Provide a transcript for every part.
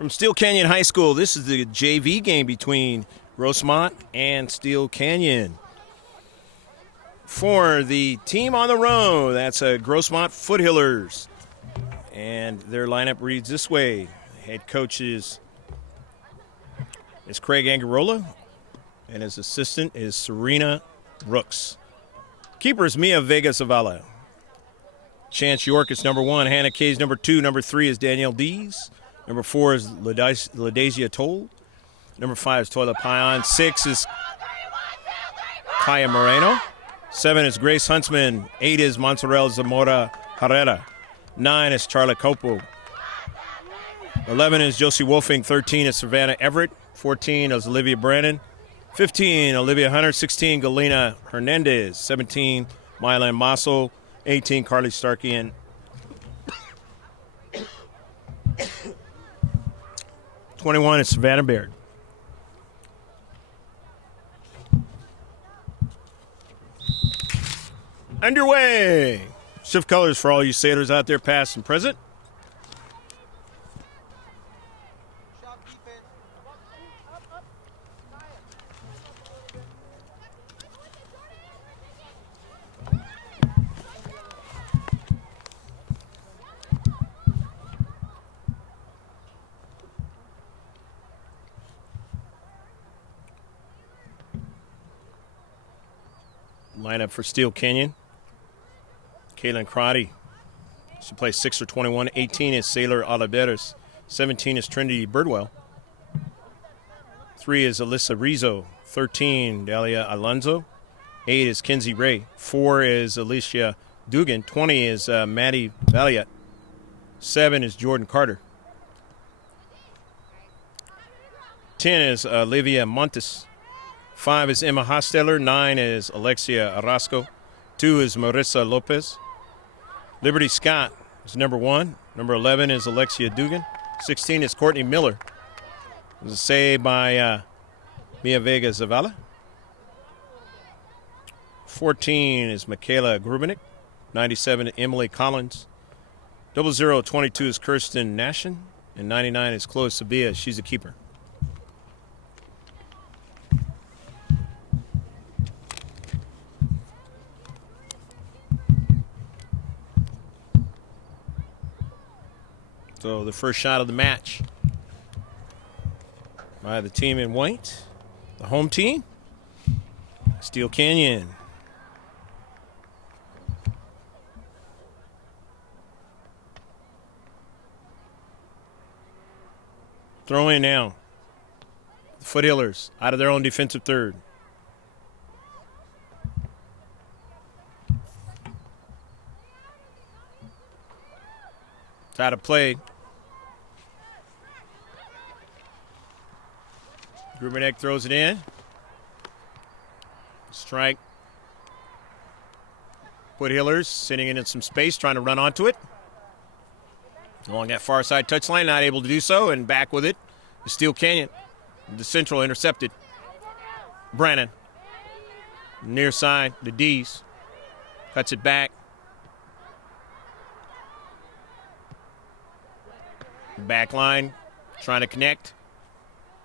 From Steele Canyon High School, this is the JV game between Grossmont and Steele Canyon. For the team on the row, that's Grossmont Foothillers. And their lineup reads this way. Head coach is Craig Angarola, and his assistant is Serena Brooks. Keeper is Mia Vega Zavala. Chance York is number 1. Hannah Kay is number 2. Number 3 is Danielle Dees. Number 4 is Ladasia Toll. Number 5 is Toila Pion. 6 is Kaya Moreno. 7 is Grace Huntsman. 8 is Montserrat Zamora Herrera. 9 is Charla Copo. 11 is Josie Wolfing. 13 is Savannah Everett. 14 is Olivia Brandon. 15, Olivia Hunter. 16, Galena Hernandez. 17, Mylan Masso. 18, Carly Starkey. And 21 is Savannah Baird. Underway. Shift colors for all you sailors out there, past and present. Lineup for Steele Canyon. Kaylin Crotty. She plays 6 for 21. 18 is Sailor Oliveras. 17 is Trinity Birdwell. 3 is Alyssa Rizzo. 13, Dalia Alonso. 8 is Kinsey Ray. 4 is Alicia Dugan. 20 is Maddie Valiant. 7 is Jordan Carter. 10 is Olivia Montes. 5 is Emma Hosteller. 9 is Alexia Arasco. 2 is Marissa Lopez. Liberty Scott is number 1. Number 11 is Alexia Dugan. 16 is Courtney Miller. There's a save by Mia Vega Zavala. 14 is Michaela Grubenick. 97 Emily Collins. 0022 is Kirsten Nashin. And 99 is Chloe Sevilla. She's a keeper. So the first shot of the match by the team in white, the home team, Steele Canyon. Throw in now. The Foothillers out of their own defensive third. It's out of play. Grubenek throws it in. Strike. Foothillers sitting in some space, trying to run onto it. Along that far side touchline, not able to do so, and back with it is Steele Canyon. The central intercepted. Brannon. Near side, the D's. Cuts it back. Back line, trying to connect.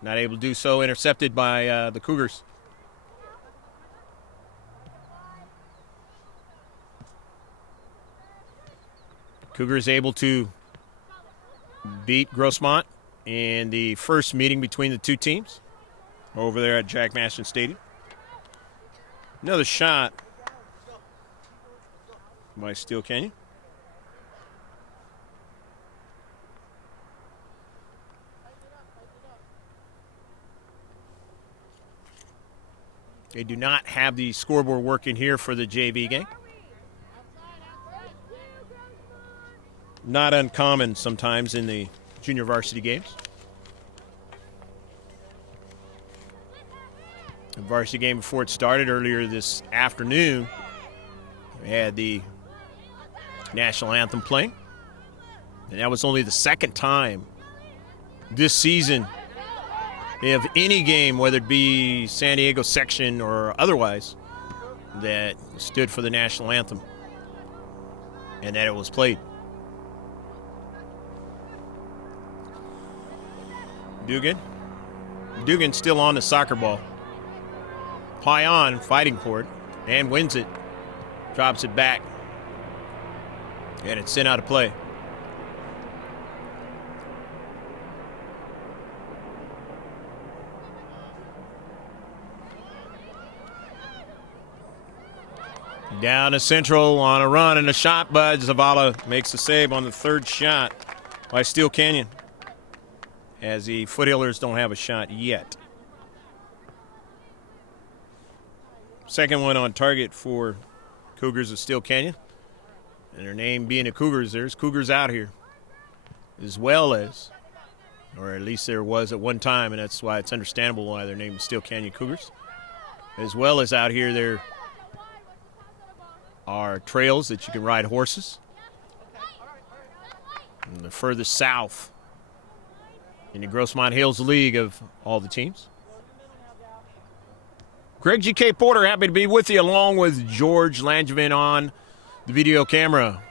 Not able to do so, intercepted by the Cougars. Cougars able to beat Grossmont in the first meeting between the two teams over there at Jack Mashon Stadium. Another shot by Steele Canyon. They do not have the scoreboard working here for the JV game. Not uncommon sometimes in the junior varsity games. The varsity game before it started earlier this afternoon, we had the national anthem playing. And that was only the second time this season of any game, whether it be San Diego section or otherwise, that stood for the national anthem and that it was played. Dugan. Dugan still on the soccer ball. High on, fighting for it, and wins it. Drops it back. And it's sent out of play. Down to Central on a run and a shot, but Zavala makes the save on the third shot by Steele Canyon, as the Foothillers don't have a shot yet. Second one on target for Cougars of Steele Canyon. And their name being the Cougars, there's Cougars out here. As well as, or at least there was at one time, and that's why it's understandable why their name is Steele Canyon Cougars. As well as out here there are trails that you can ride horses. And the furthest south in the Grossmont Hills League of all the teams. Greg G.K. Porter, happy to be with you, along with George Langevin on the video camera.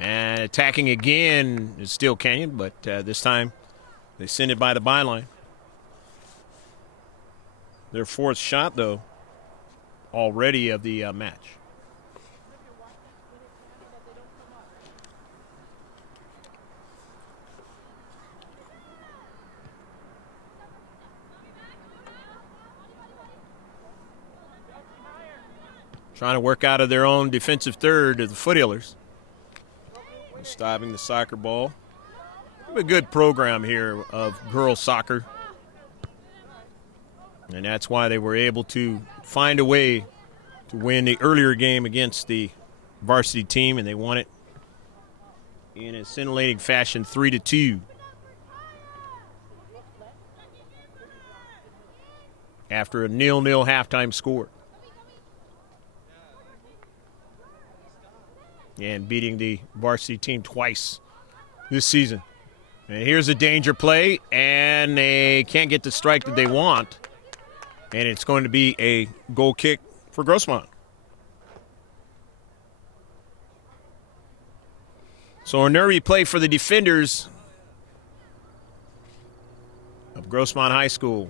And attacking again is Steele Canyon, but this time they send it by the byline. Their fourth shot, though, already of the match. Trying to work out of their own defensive third of the Foothillers. Stopping the soccer ball. A good program here of girls soccer. And that's why they were able to find a way to win the earlier game against the varsity team, and they won it in a scintillating fashion, 3-2. After a 0-0 halftime score. And beating the varsity team twice this season. And here's a danger play, and they can't get the strike that they want. And it's going to be a goal kick for Grossmont. So a nervy play for the defenders of Grossmont High School,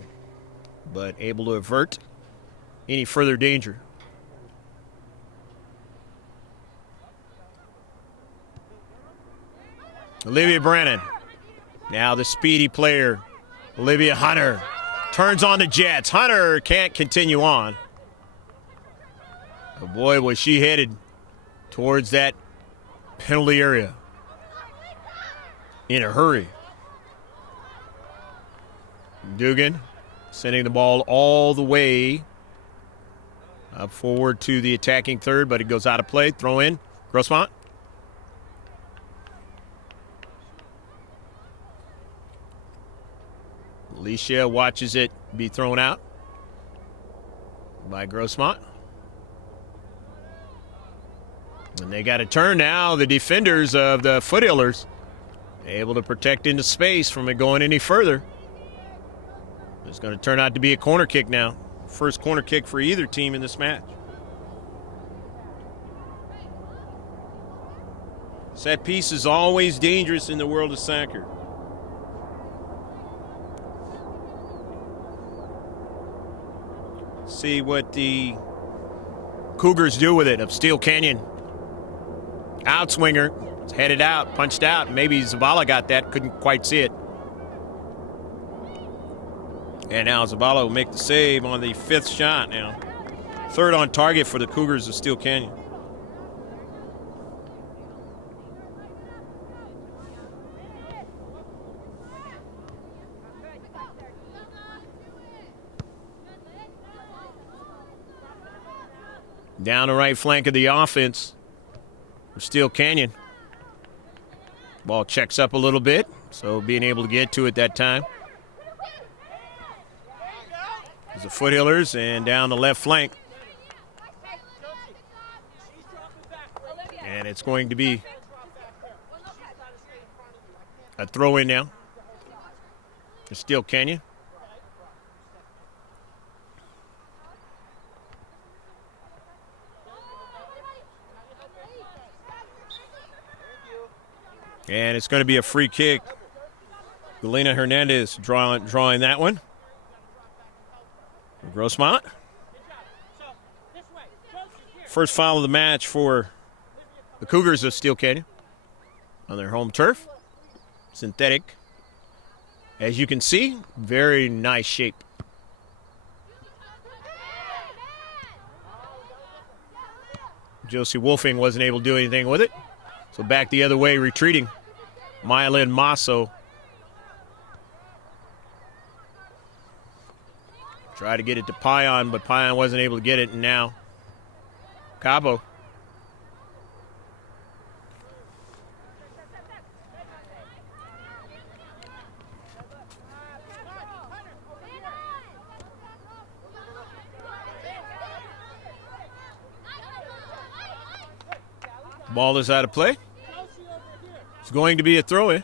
but able to avert any further danger. Olivia Brennan, now the speedy player, Olivia Hunter, turns on the Jets. Hunter can't continue on. But boy, was she headed towards that penalty area in a hurry. Dugan sending the ball all the way up forward to the attacking third, but it goes out of play. Throw in, Grossmont. Alicia watches it be thrown out by Grossmont. And they got a turn now. The defenders of the Foothillers able to protect into space from it going any further. It's going to turn out to be a corner kick now. First corner kick for either team in this match. Set piece is always dangerous in the world of soccer. See what the Cougars do with it of Steele Canyon. Outswinger. It's headed out, punched out. Maybe Zavala got that, couldn't quite see it. And now Zavala will make the save on the fifth shot now. Third on target for the Cougars of Steele Canyon. Down the right flank of the offense for Steele Canyon. Ball checks up a little bit, so being able to get to it that time. There's the Foothillers, and down the left flank. And it's going to be a throw in now for Steele Canyon. And it's going to be a free kick Galena Hernandez drawing that one. Grossmont. First foul of the match for the Cougars of Steele Canyon on their home turf. Synthetic. As you can see, very nice shape. Josie Wolfing wasn't able to do anything with it. So back the other way, retreating. Mylin Masso. Tried to get it to Pion, but Pion wasn't able to get it, and now Cabo. Ball is out of play. It's going to be a throw-in.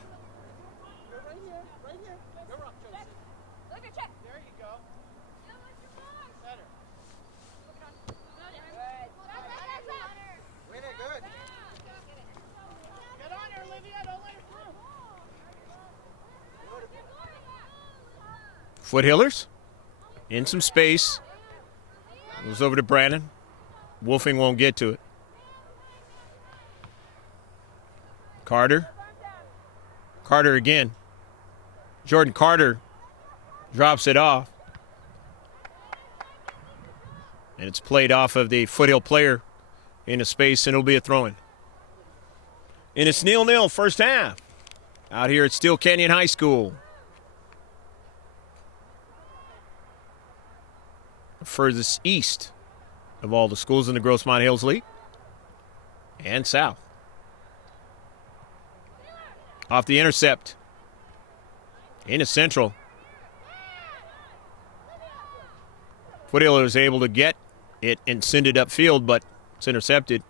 Foothillers in some space. Goes over to Brandon. Wolfing won't get to it. Carter again. Jordan Carter drops it off. And it's played off of the Foothill player into space, and it'll be a throw-in. And it's 0-0 first half out here at Steele Canyon High School. The furthest east of all the schools in the Grossmont Hills League and south. Off the intercept. Into Central. Foothill is able to get it and send it upfield, but it's intercepted.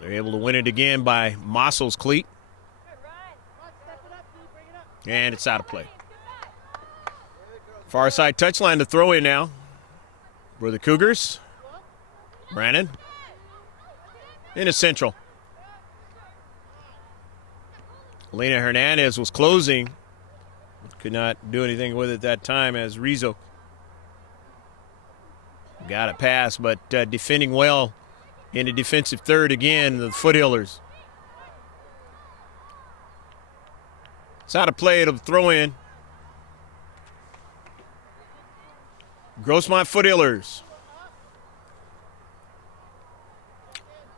They're able to win it again by Mossel's cleat. And it's out of play. Far side touchline to throw in now for the Cougars. Brandon. Into Central. Elena Hernandez was closing. Could not do anything with it that time as Rizzo got it past, but defending well in a defensive third again, the Foothillers. It's out of play. It'll throw in. Grossmont Foothillers.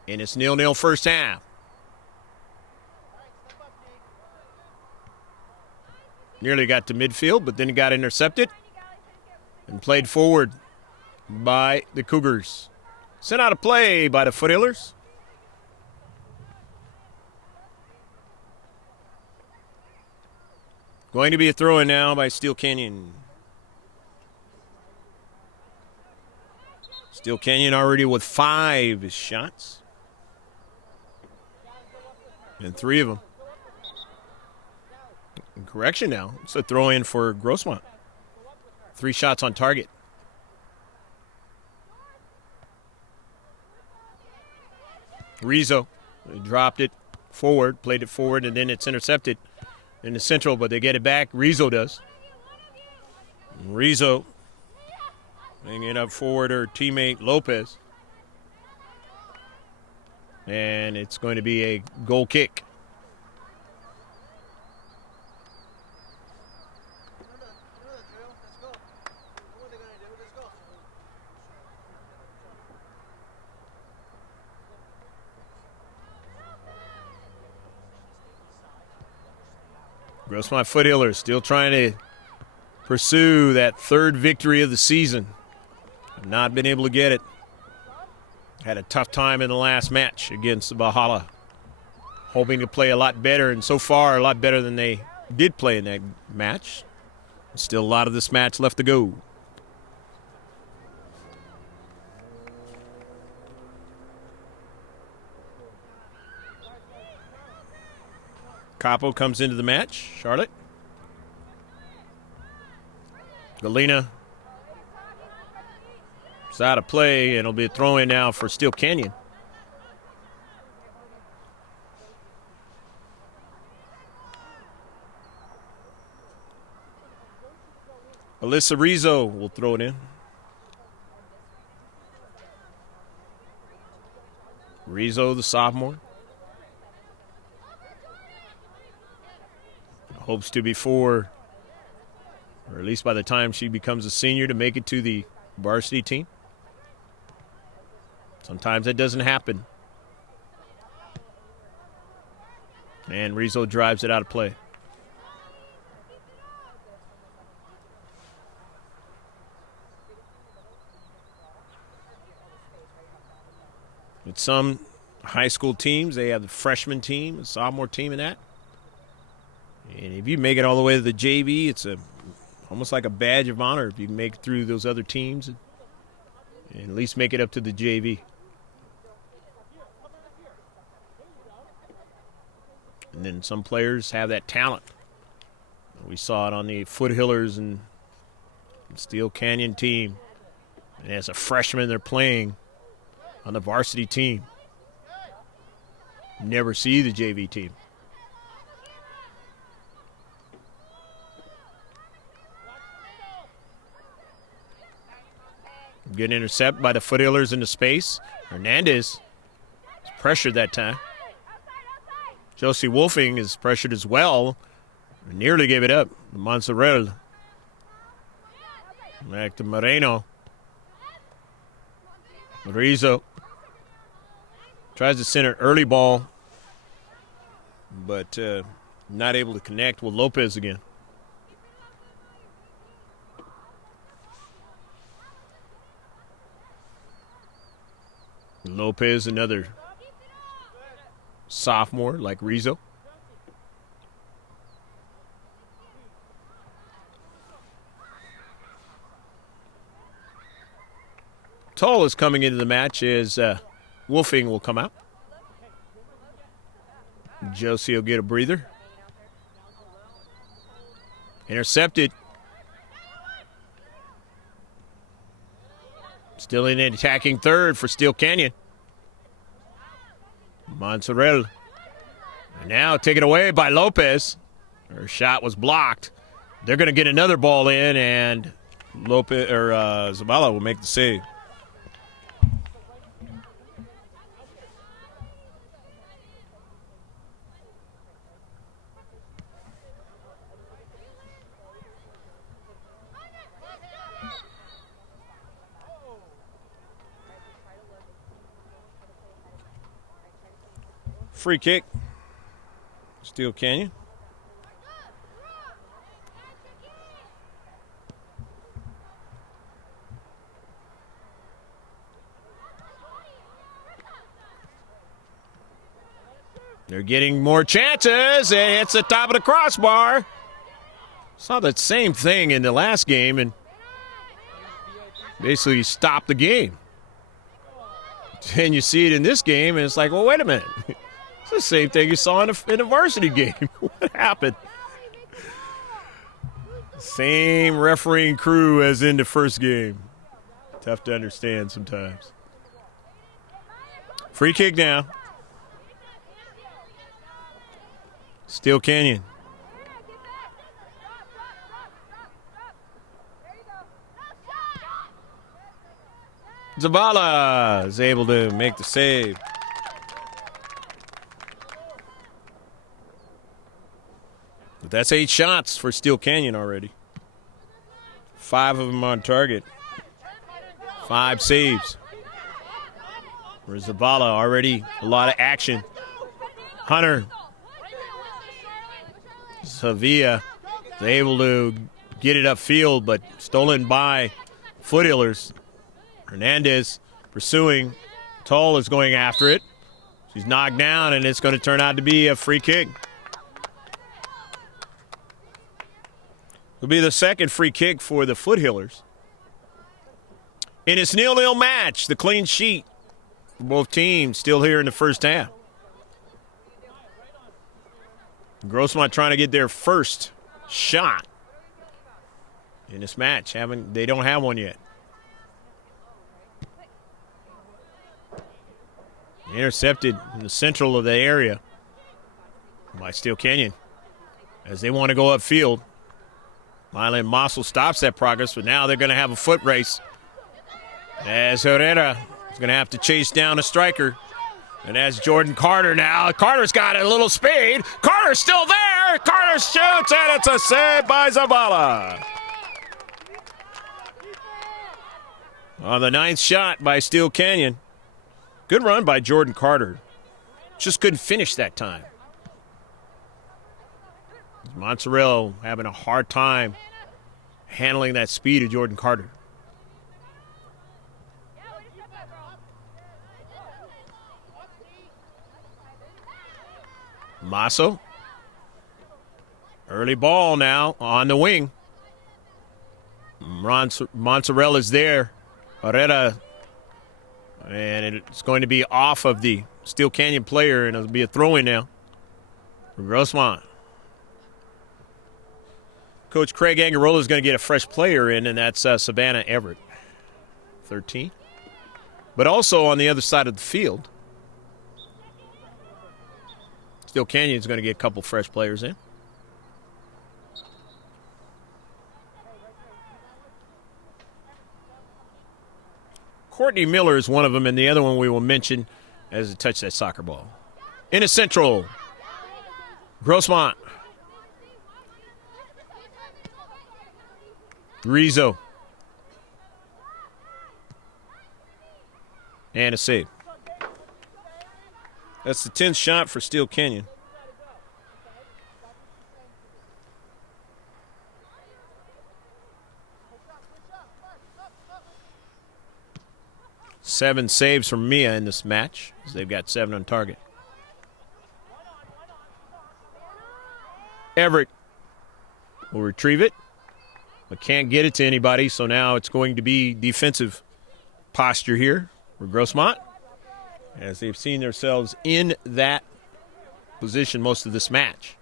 And it's 0-0 first half. Nearly got to midfield, but then it got intercepted and played forward by the Cougars. Sent out of play by the Foothillers. Going to be a throw-in now by Steele Canyon. Steele Canyon already with 5 shots. And 3 of them. Correction now. It's a throw-in for Grossmont. 3 shots on target. Rizzo dropped it forward, played it forward, and then it's intercepted in the Central, but they get it back. Rizzo does. Rizzo hanging up forward her teammate Lopez. And it's going to be a goal kick. Grossmont Foothillers still trying to pursue that 3rd victory of the season. Have not been able to get it. Had a tough time in the last match against Valhalla. Hoping to play a lot better, and so far a lot better than they did play in that match. Still a lot of this match left to go. Capo comes into the match. Charlotte. Galena. It's out of play, and it'll be a throw-in now for Steele Canyon. Alyssa Rizzo will throw it in. Rizzo, the sophomore. Hopes to before, or at least by the time she becomes a senior, to make it to the varsity team. Sometimes that doesn't happen. And Rizzo drives it out of play. With some high school teams, they have the freshman team, the sophomore team, and that. And if you make it all the way to the JV, it's almost like a badge of honor if you can make it through those other teams and at least make it up to the JV. And then some players have that talent. We saw it on the Foothillers and Steele Canyon team. And as a freshman, they're playing on the varsity team. Never see the JV team. Good intercept by the Foothillers into space. Hernandez is pressured that time. Josie Wolfing is pressured as well. Nearly gave it up. Montserrat. Back to Moreno. Rizzo tries to send an early ball, but not able to connect with Lopez again. Lopez, another sophomore like Rizzo. Toll is coming into the match as Wolfing will come out. Josie will get a breather. Intercepted. Still in an attacking third for Steele Canyon. Montserrat. And now taken away by Lopez. Her shot was blocked. They're going to get another ball in, and Lopez or Zavala will make the save. Free kick. Steele Canyon. They're getting more chances. It hits the top of the crossbar. Saw that same thing in the last game and basically stopped the game. And you see it in this game, and it's like, well, wait a minute. It's the same thing you saw in the varsity game. What happened? Same refereeing crew as in the first game. Tough to understand sometimes. Free kick now. Steele Canyon. Zavala is able to make the save. But that's 8 shots for Steele Canyon already. 5 of them on target. 5 saves. For Zavala, already a lot of action. Hunter. Sevilla is able to get it upfield, but stolen by Foothillers. Hernandez pursuing. Toll is going after it. She's knocked down, and it's going to turn out to be a free kick. It'll be the second free kick for the Foothillers. In its 0-0 match, the clean sheet for both teams still here in the first half. Grossmont trying to get their first shot in this match. They don't have one yet. Intercepted in the central of the area by Steele Canyon as they want to go upfield. Mylan Mossel stops that progress, but now they're going to have a foot race. As Herrera is going to have to chase down a striker. And that's Jordan Carter now. Carter's got a little speed. Carter's still there. Carter shoots, and it's a save by Zavala. On the ninth shot by Steele Canyon. Good run by Jordan Carter. Just couldn't finish that time. Montserrat having a hard time handling that speed of Jordan Carter. Masso. Early ball now on the wing. Montserrat is there. Herrera. And it's going to be off of the Steele Canyon player, and it'll be a throw-in now for Grossmont. Coach Craig Angarola is going to get a fresh player in, and that's Savannah Everett, 13. But also on the other side of the field, Steele Canyon is going to get a couple fresh players in. Courtney Miller is one of them, and the other one we will mention as it touched that soccer ball. In a central, Grossmont. Rizzo. And a save. That's the 10th shot for Steele Canyon. Seven saves from Mia in this match, as they've got 7 on target. Everett will retrieve it, but can't get it to anybody, so now it's going to be defensive posture here for Grossmont, as they've seen themselves in that position most of this match.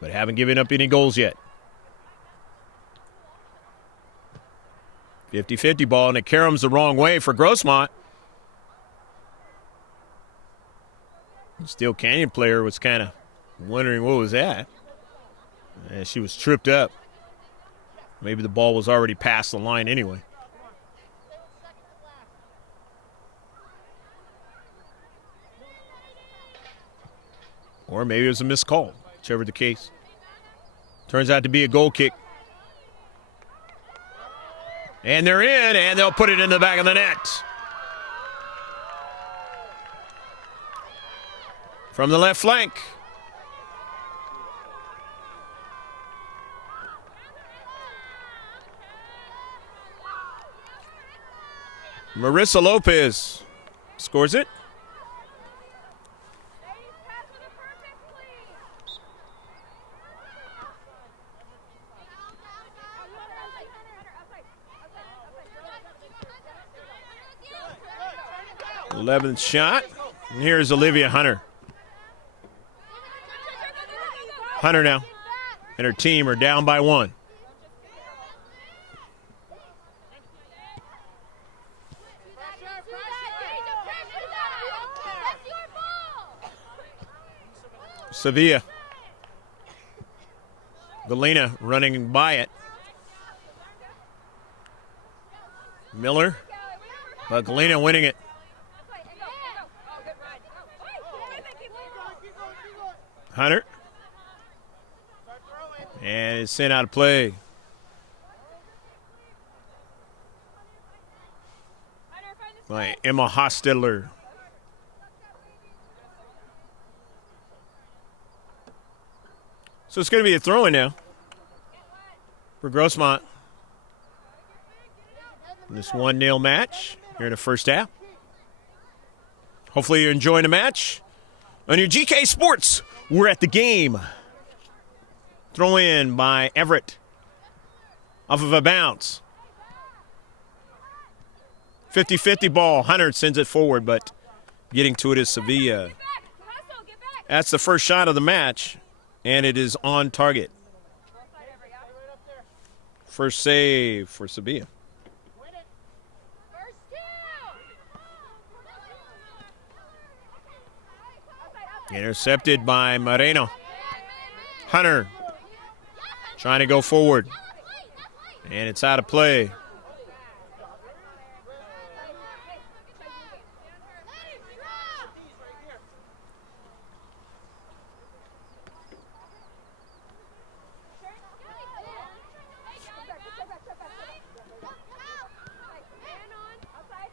But haven't given up any goals yet. 50-50 ball, and it caroms the wrong way for Grossmont. The Steele Canyon player was kind of wondering what was that. And she was tripped up. Maybe the ball was already past the line anyway. Or maybe it was a missed call, whichever the case. Turns out to be a goal kick. And they're in, and they'll put it in the back of the net. From the left flank. Marissa Lopez scores it. Eleventh shot. And here's Olivia Hunter. Hunter now and her team are down by 1. Sevilla. Galena running by it. Miller. But Galena winning it. Hunter. And it's sent out of play. By Emma Hostetler. So it's going to be a throw-in now for Grossmont. This 1-0 match here in the first half. Hopefully you're enjoying the match. On your GK Sports, we're at the game. Throw in by Everett. Off of a bounce. 50-50 ball. Hunter sends it forward, but getting to it is Sevilla. That's the first shot of the match, and it is on target. First save for Sevilla. Intercepted by Moreno. Hunter trying to go forward. And it's out of play.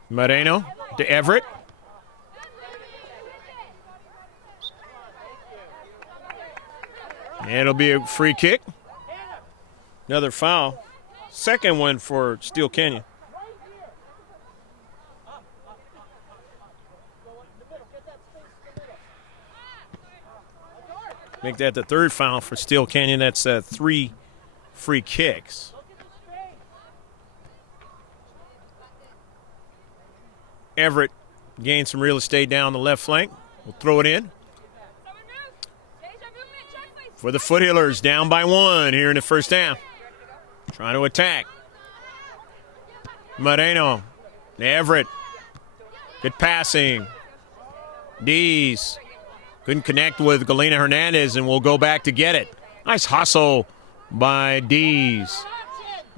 Moreno to Everett. And it'll be a free kick. Another foul. Second one for Steele Canyon. Make that the third foul for Steele Canyon. That's 3 free kicks. Everett gained some real estate down the left flank. We'll throw it in. For the Foothillers, down by 1 here in the first half. Trying to attack. Moreno. Everett. Good passing. Dees. Couldn't connect with Galena Hernandez and will go back to get it. Nice hustle by Dees.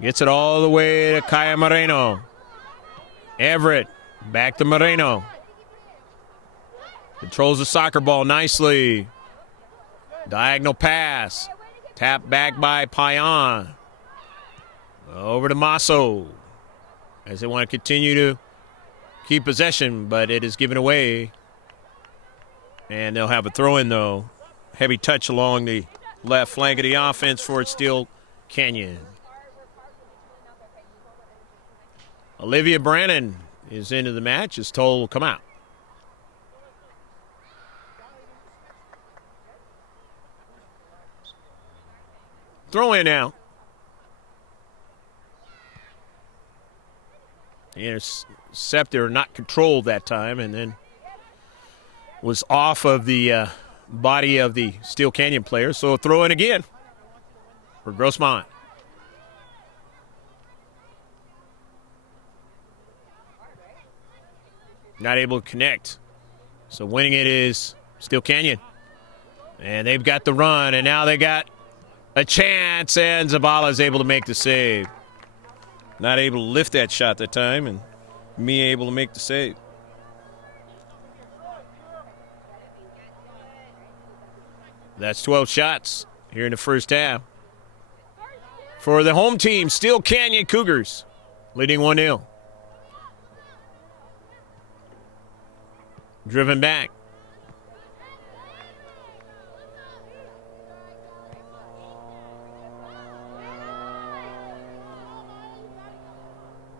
Gets it all the way to Kaya Moreno. Everett. Back to Moreno. Controls the soccer ball nicely. Diagonal pass. Tap back by Payan. Over to Masso. As they want to continue to keep possession, but it is given away. And they'll have a throw-in, though. Heavy touch along the left flank of the offense for Steele Canyon. Olivia Brannon is into the match. Is told will come out. Throw in now. The interceptor not controlled that time and then was off of the body of the Steele Canyon player. So throw in again for Grossmont. Not able to connect. So winning it is Steele Canyon. And they've got the run, and now they got a chance, and Zavala is able to make the save. Not able to lift that shot that time, and me able to make the save. That's 12 shots here in the first half. For the home team, Steele Canyon Cougars, leading 1-0. Driven back.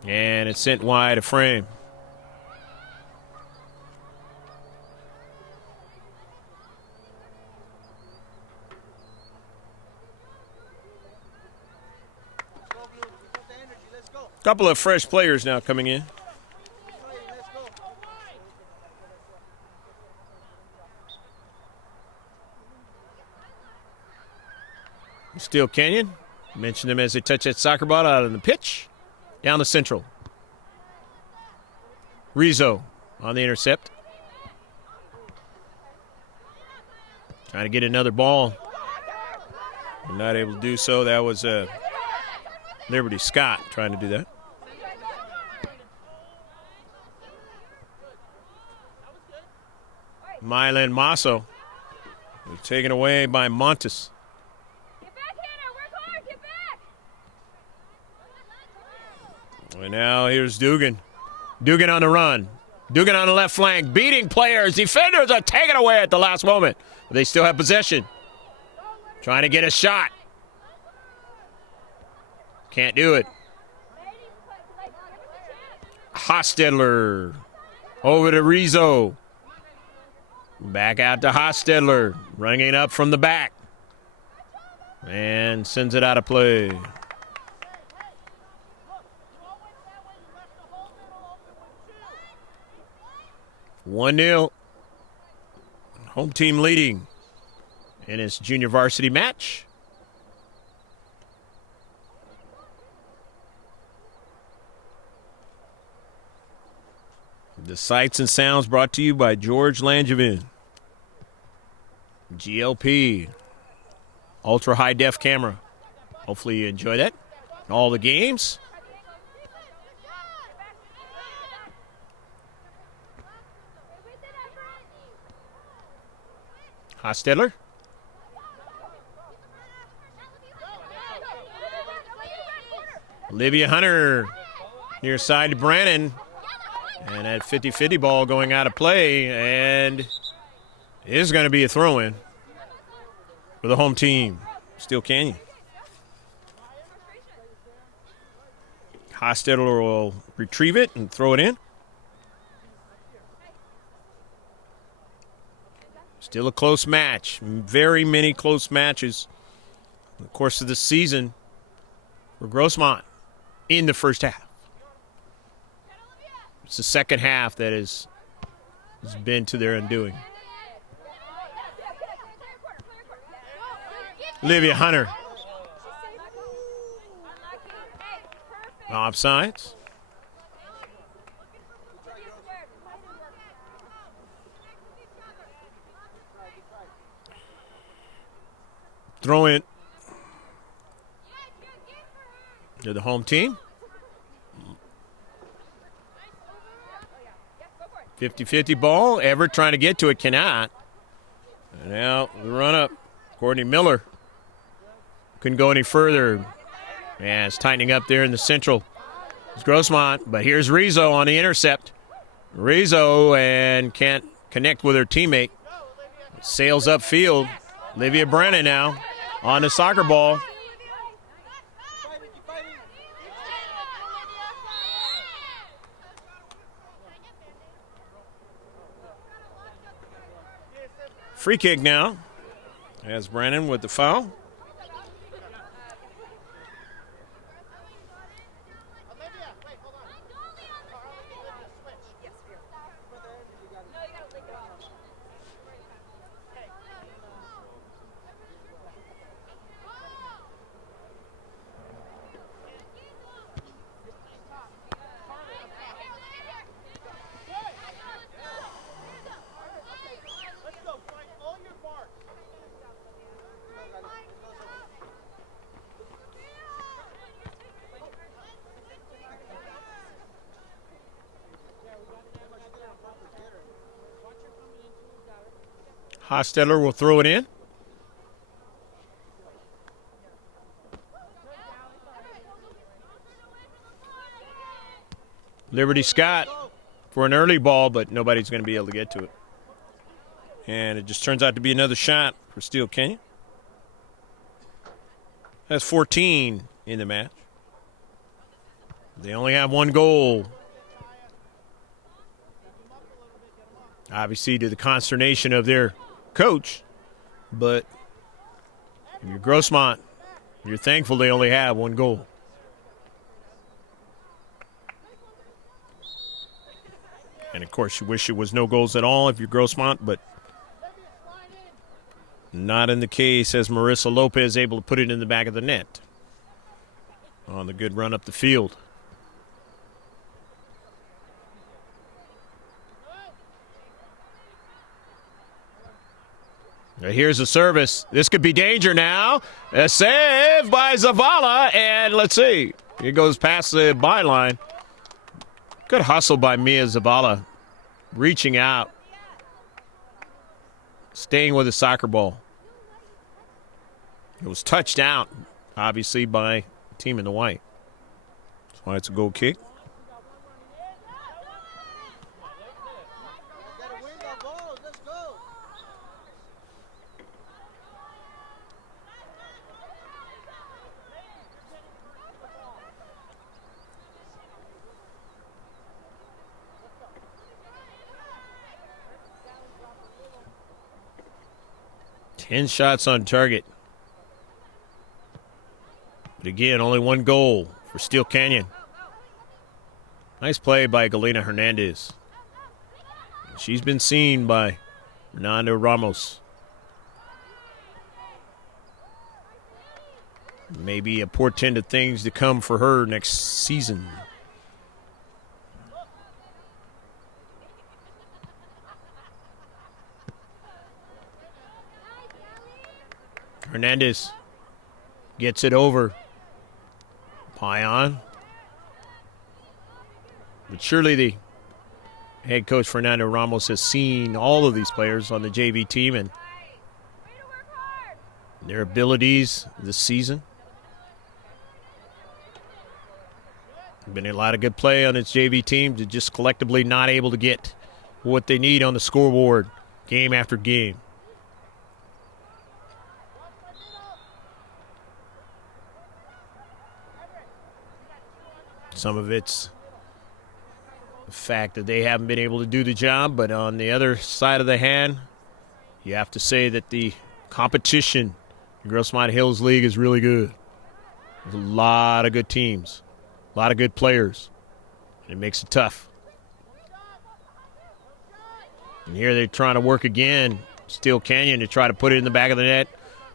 And it's sent wide of frame. Couple of fresh players now coming in. Steele Canyon. Mention them as they touch that soccer ball out on the pitch. Down the central. Rizzo on the intercept. Trying to get another ball. Not able to do so. That was Liberty Scott trying to do that. Mylan Masso was taken away by Montes. And now here's Dugan. Dugan on the run. Dugan on the left flank. Beating players. Defenders are taken away at the last moment. But they still have possession. Trying to get a shot. Can't do it. Hostetler. Over to Rizzo. Back out to Hostetler. Running it up from the back. And sends it out of play. 1-0. Home team leading in its junior varsity match. The sights and sounds brought to you by George Langevin. GLP. ultra high def camera. Hopefully you enjoy that. All the games. Hostetler. Olivia Hunter near side to Brannon. And that 50-50 ball going out of play, and it is going to be a throw-in for the home team, Steele Canyon. Hostetler will retrieve it and throw it in. Still a close match. Very many close matches in the course of the season for Grossmont in the first half. It's the second half that has been to their undoing. Olivia Hunter. Offsides. Throw in to the home team. 50-50 ball. Everett trying to get to it, cannot. And now the run up. Courtney Miller couldn't go any further. Yeah, it's tightening up there in the central. It's Grossmont, but here's Rizzo on the intercept. Rizzo and can't connect with her teammate. Sails upfield. Olivia Brennan now on the soccer ball. Free kick now. As Brennan with the foul. Hostetler will throw it in. Liberty Scott for an early ball, but nobody's going to be able to get to it. And it just turns out to be another shot for Steele Canyon. That's 14 in the match. They only have one goal. Obviously to the consternation of their coach, but if you're Grossmont, you're thankful they only have one goal. And of course you wish it was no goals at all if you're Grossmont, but not in the case as Marissa Lopez able to put it in the back of the net on the good run up the field. Here's a service. This could be danger now. A save by Zavala, and let's see. It goes past the byline. Good hustle by Mia Zavala. Reaching out. Staying with the soccer ball. It was touched out, obviously, by the team in the white. That's why it's a goal kick. Ten shots on target. But again, only one goal for Steele Canyon. Nice play by Galena Hernandez. She's been seen by Fernando Ramos. Maybe a portent of things to come for her next season. Hernandez gets it over. Payan. But surely the head coach, Fernando Ramos, has seen all of these players on the JV team and their abilities this season. Been a lot of good play on its JV team, to just collectively not able to get what they need on the scoreboard game after game. Some of it's the fact that they haven't been able to do the job, but on the other side of the hand, you have to say that the competition in Grossmont Hills League is really good. There's a lot of good teams, a lot of good players, and it makes it tough. And here they're trying to work again, Steele Canyon, to try to put it in the back of the net,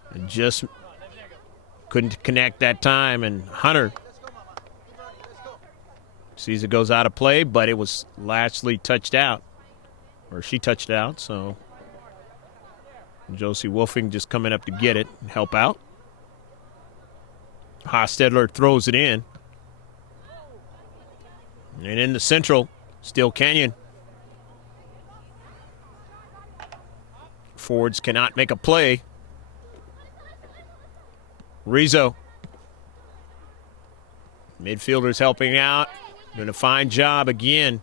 and just couldn't connect that time. And Hunter sees it goes out of play, but it was Lashley touched out, or she touched out, so Josie Wolfing just coming up to get it and help out. Hostetler throws it in. And in the central, Steele Canyon. Forwards cannot make a play. Rizzo. Midfielders helping out. Doing a fine job again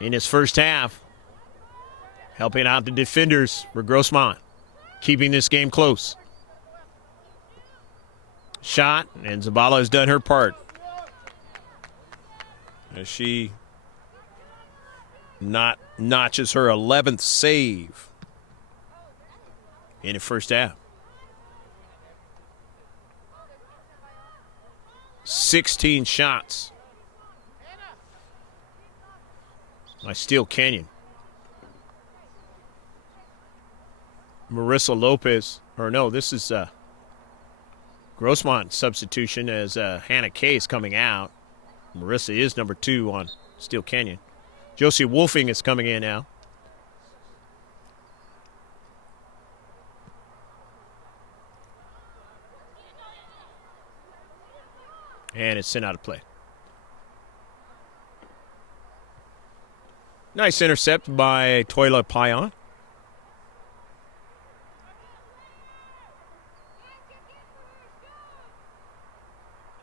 in his first half. Helping out the defenders for Grossmont. Keeping this game close. Shot, and Zabala has done her part. As she notches her 11th save in the first half. 16 shots by Steele Canyon. Marissa Lopez, or no, this is Grossmont substitution as Hannah Kay is coming out. Marissa is number 2 on Steele Canyon. Josie Wolfing is coming in now. And it's sent out of play. Nice intercept by Toila Payan.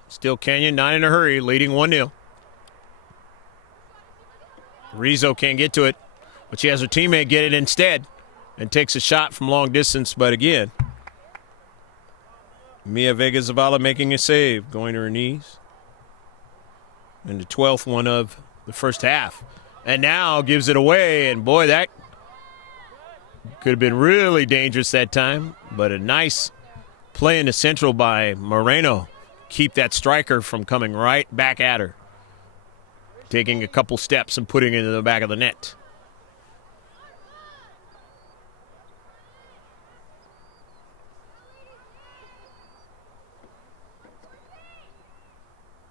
Steele Canyon, not in a hurry, leading 1-0. Rizzo can't get to it, but she has her teammate get it instead and takes a shot from long distance, but again, Mia Vega Zavala making a save, going to her knees. And the 12th one of the first half. And now gives it away, and boy, that could have been really dangerous that time, but a nice play in the central by Moreno. Keep that striker from coming right back at her. Taking a couple steps and putting it into the back of the net.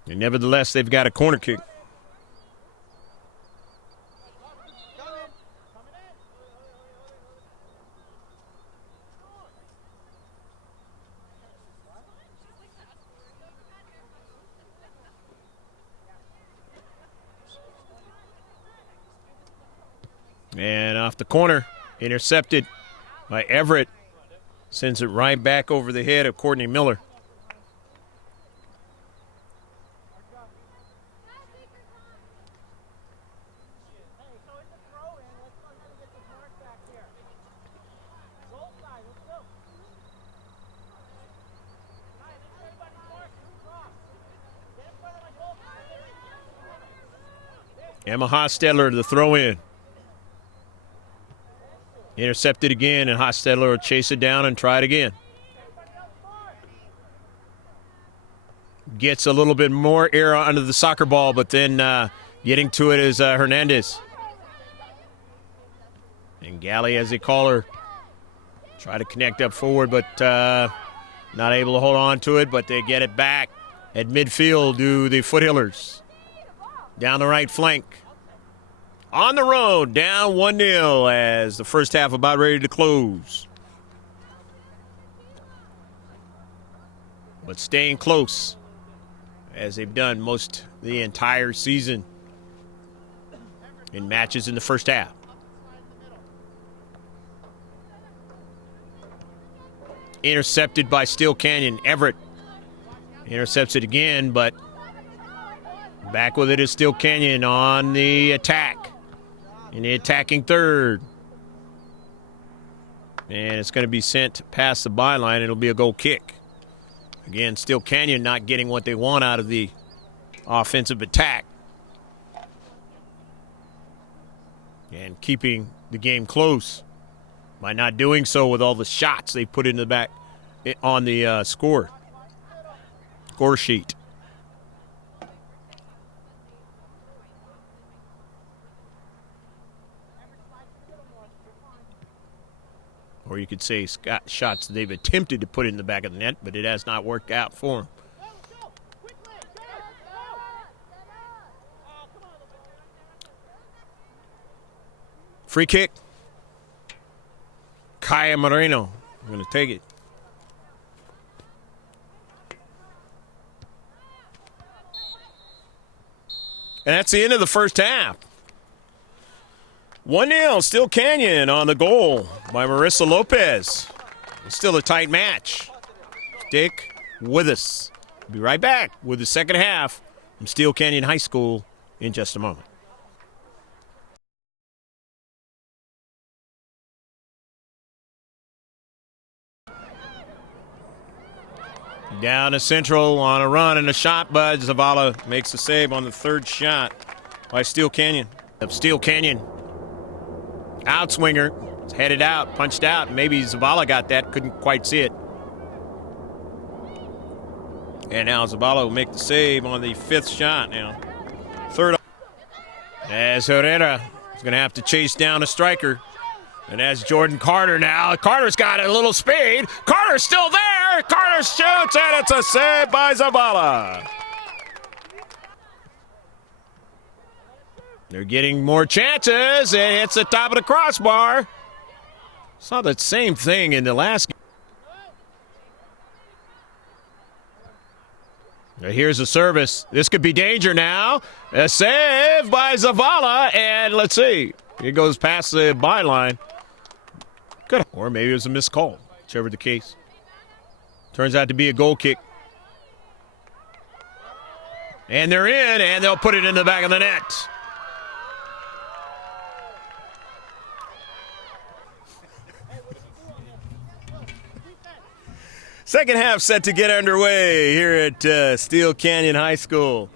And nevertheless, they've got a corner kick. And off the corner, intercepted by Everett. Sends it right back over the head of Courtney Miller. Emma Hostetler to the throw in. Intercepted again, and Hostetler will chase it down and try it again. Gets a little bit more air under the soccer ball, but then getting to it is Hernandez. And Galley, as they call her, try to connect up forward, but not able to hold on to it, but they get it back at midfield to the Foothillers. Down the right flank. On the road, down 1-0 as the first half about ready to close. but staying close as they've done most the entire season in matches in the first half. Intercepted by Steele Canyon. Everett intercepts it again, but back with it is Steele Canyon on the attack. In the attacking third. And it's going to be sent past the byline. It'll be a goal kick. Again, Steele Canyon not getting what they want out of the offensive attack. And keeping the game close by not doing so with all the shots they put in the back on the score sheet. Or you could say shots they've attempted to put in the back of the net, but it has not worked out for them. Free kick. Kaya Moreno going to take it. And that's the end of the first half. 1-0, Steele Canyon on the goal by Marissa Lopez. It's still a tight match. Stick with us. We'll be right back with the second half from Steele Canyon High School in just a moment. Down to Central on a run and a shot, but Zavala makes the save on the third shot by Steele Canyon. Steele Canyon, outswinger, it's headed out, punched out. Maybe Zavala got that, couldn't quite see it. And now Zavala will make the save on the fifth shot now. Third, as Herrera is going to have to chase down a striker. And that's Jordan Carter now. Carter's got a little speed. Carter's still there. Carter shoots, and it's a save by Zavala. They're getting more chances. It hits the top of the crossbar. Saw that same thing in the last game. Now here's the service. This could be danger now. A save by Zavala, and let's see. It goes past the byline. Good. Or maybe it was a missed call, whichever the case. Turns out to be a goal kick. And they're in, and they'll put it in the back of the net. Second half set to get underway here at Steele Canyon High School.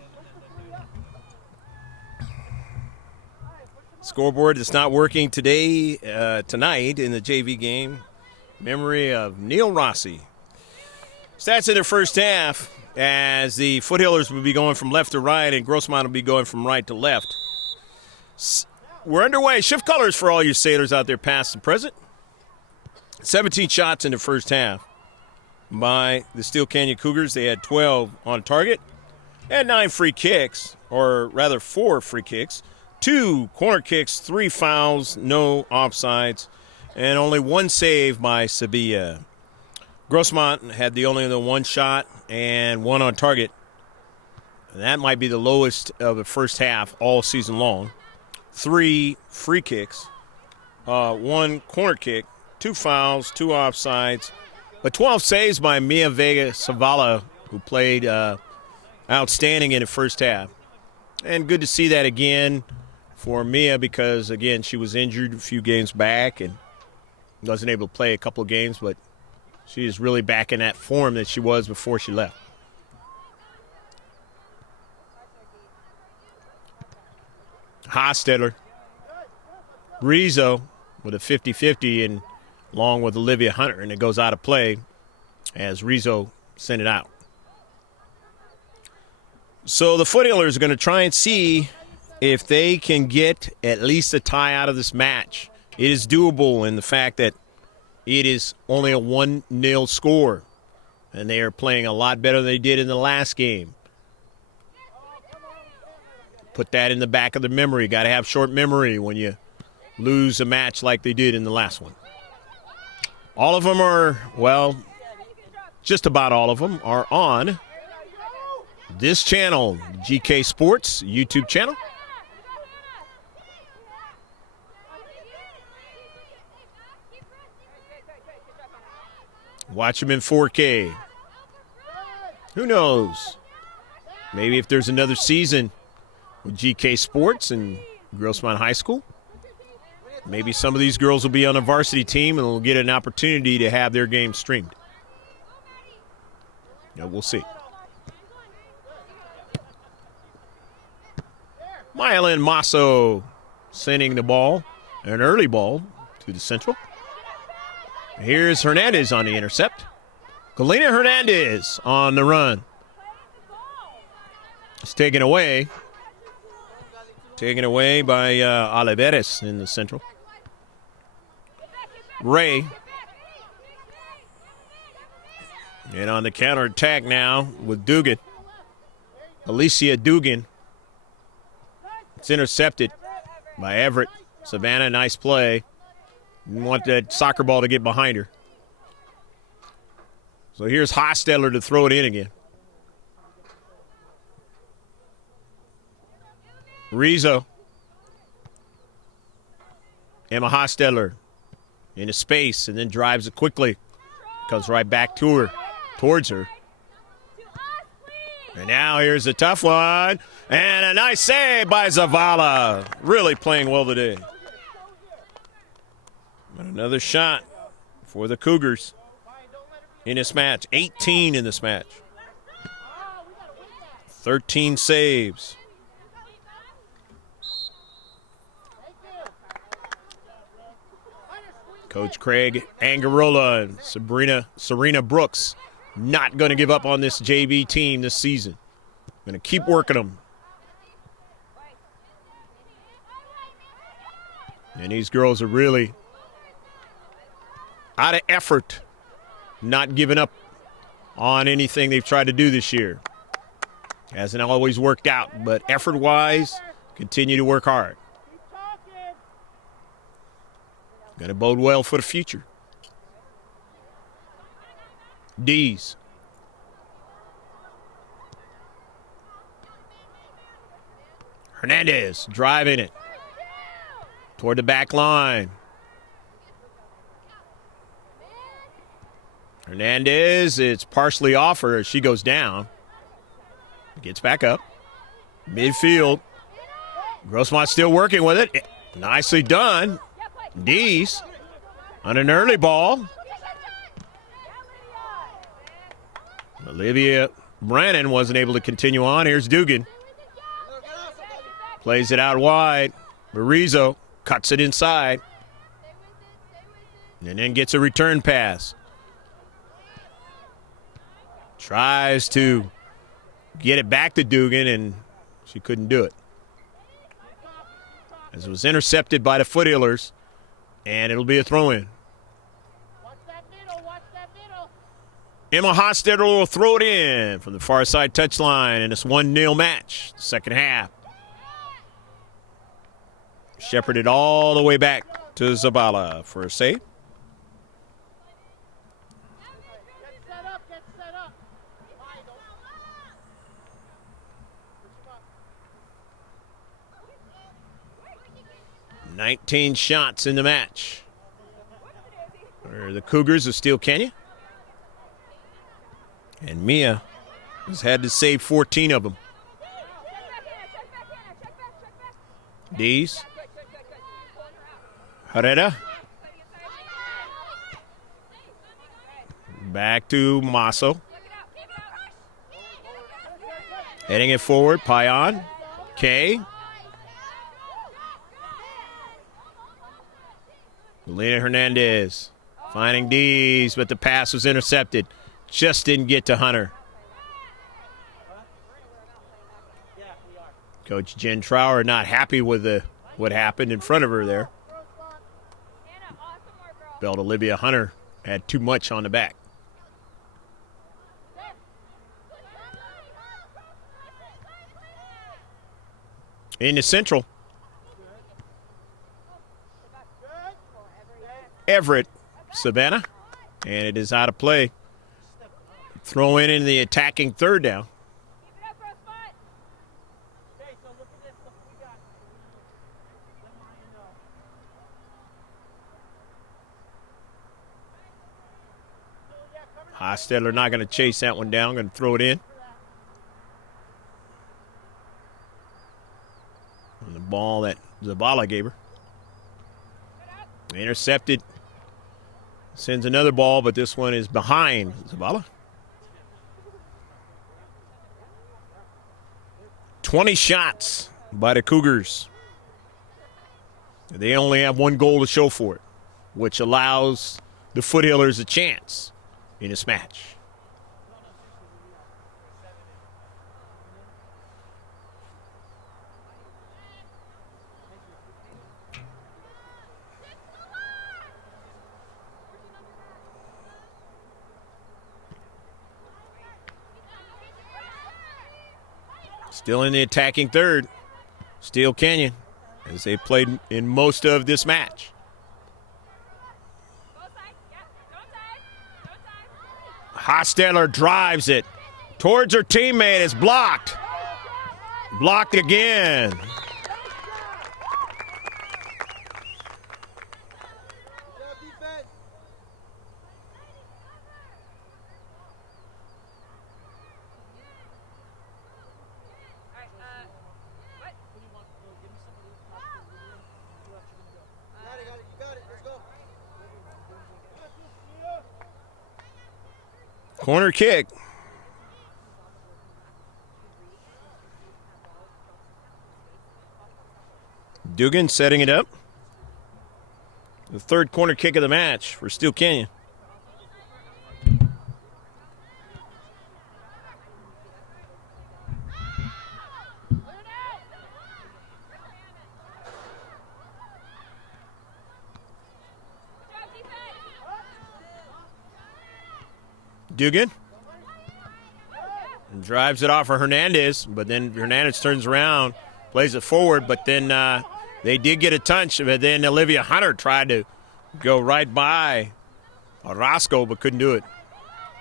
Scoreboard is not working tonight in the JV game. Memory of Neil Rossi. Stats in their first half as the Foothillers will be going from left to right and Grossmont will be going from right to left. We're underway. Shift colors for all you sailors out there past and present. 17 shots in the first half by the Steele Canyon Cougars. They had 12 on target and 9 free kicks, or rather 4 free kicks. 2 corner kicks, 3 fouls, no offsides, and only 1 save by Sevilla. Grossmont had only the 1 shot and 1 on target. And that might be the lowest of the first half all season long. 3 free kicks, 1 corner kick, 2 fouls, 2 offsides, but 12 saves by Mia Vega Zavala, who played outstanding in the first half. And good to see that again for Mia because, again, she was injured a few games back and wasn't able to play a couple of games, but she is really back in that form that she was before she left. Hostetler. Rizzo with a 50-50 and along with Olivia Hunter, and it goes out of play as Rizzo sent it out. So the Foothillers are going to try and see if they can get at least a tie out of this match. It is doable in the fact that it is only a 1-0 score, and they are playing a lot better than they did in the last game. Put that in the back of the memory. Got to have short memory when you lose a match like they did in the last one. All of them are, well, Just about all of them are on this channel, GK Sports YouTube channel. Watch them in 4K. Who knows? Maybe if there's another season with GK Sports and Grossmont High School, maybe some of these girls will be on a varsity team and will get an opportunity to have their game streamed. Yeah, we'll see. Mylan Masso sending the ball, an early ball to the central. Here's Hernandez on the intercept. Galena Hernandez on the run. It's taken away. Taken away by Oliveres in the central. Ray. And on the counterattack now with Dugan. Alicia Dugan. It's intercepted by Everett. Savannah, nice play. Didn't want that soccer ball to get behind her. So here's Hostetler to throw it in again. Rizzo. Emma Hostetler into space and then drives it quickly. Comes right back to her, towards her. And now here's a tough one. And a nice save by Zavala. Really playing well today. But another shot for the Cougars in this match. 18 in this match. 13 saves. Coach Craig Angarola and Serena Brooks not going to give up on this JV team this season. Going to keep working them. And these girls are really out of effort, not giving up on anything they've tried to do this year. Hasn't always worked out, but effort-wise, continue to work hard. Going to bode well for the future. D's. Hernandez driving it toward the back line. Hernandez, it's partially off her as she goes down. Gets back up. Midfield. Grossmont still working with it. Nicely done. D's on an early ball. Olivia Brannon wasn't able to continue on. Here's Dugan. Plays it out wide. Marizo cuts it inside. And then gets a return pass. Tries to get it back to Dugan, and she couldn't do it. As it was intercepted by the Foothillers, and it'll be a throw-in. Emma Hostetler will throw it in from the far side touchline in this 1-0 match, second half. Shepherded all the way back to Zabala for a save. "19 shots in the match for the Cougars of Steele Canyon. And Mia has had to save 14 of them. D's. Herrera. Back to Masso. Heading it forward, Payan. K. Galena Hernandez finding D's, but the pass was intercepted. Just didn't get to Hunter. Coach Jen Trower not happy with what happened in front of her there. Felt Olivia Hunter had too much on the back. In the central, Everett, Savannah, and it is out of play. Throw in the attacking third down. Keep it up, Grossmont. Okay, so look at this. Look what we got. Let Mario know. Hostetler not going to chase that one down. Going to throw it in. And the ball that Zavala gave her. Intercepted. Sends another ball, but this one is behind Zavala. 20 shots by the Cougars. They only have one goal to show for it, which allows the Foothillers a chance in this match. Still in the attacking third, Steele Canyon, as they played in most of this match. Hostetler drives it towards her teammate. It's blocked. Blocked again. Corner kick. Dugan setting it up. The third corner kick of the match for Steele Canyon. Dugan drives it off for Hernandez, but then Hernandez turns around, plays it forward, but then they did get a touch, but then Olivia Hunter tried to go right by Orozco, but couldn't do it.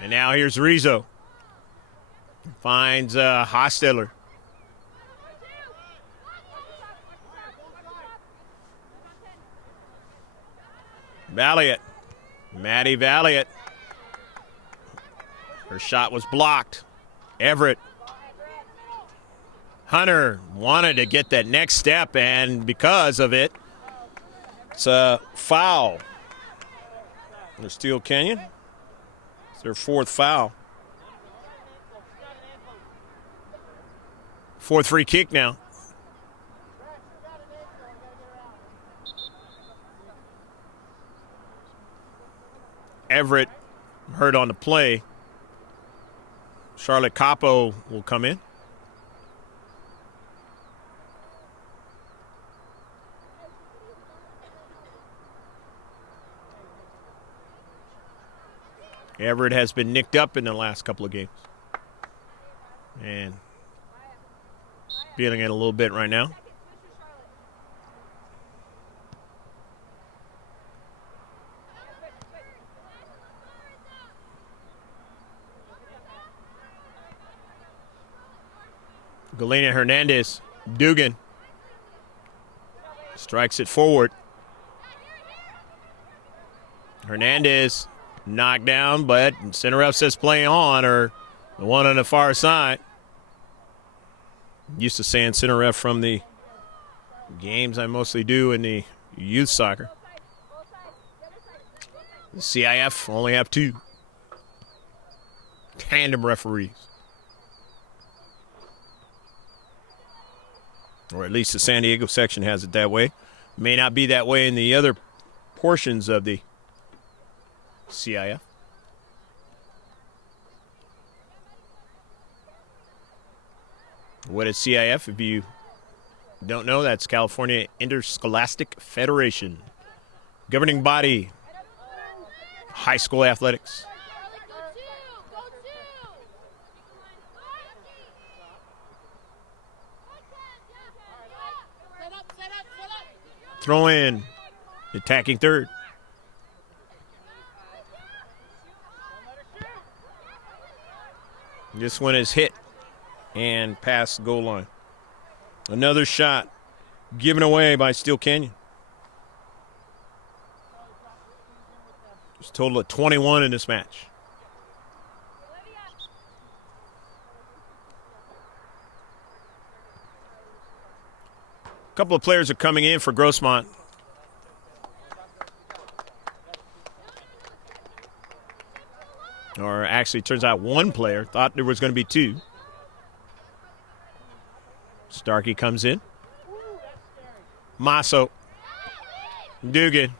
And now here's Rizzo. Finds Hostetler. Valiant. Maddie Valiant. Her shot was blocked. Everett. Hunter wanted to get that next step, and because of it, it's a foul. For Steele Canyon. It's their fourth foul. Fourth free kick now. Everett hurt on the play. Charlotte Capo will come in. Everett has been nicked up in the last couple of games. And feeling it a little bit right now. Galena Hernandez, Dugan strikes it forward. Hernandez knocked down, but center ref says play on, or the one on the far side. Used to saying center ref from the games I mostly do in the youth soccer. The C.I.F. only have two tandem referees. Or at least the San Diego section has it that way. May not be that way in the other portions of the C.I.F. What is C.I.F.? If you don't know, that's California Interscholastic Federation. Governing body, high school athletics. Throw in, attacking third. This one is hit and past the goal line. Another shot given away by Steele Canyon. It's a total of 21 in this match. A couple of players are coming in for Grossmont. Or actually, it turns out one player. Thought there was going to be two. Starkey comes in. Masso. Dugan.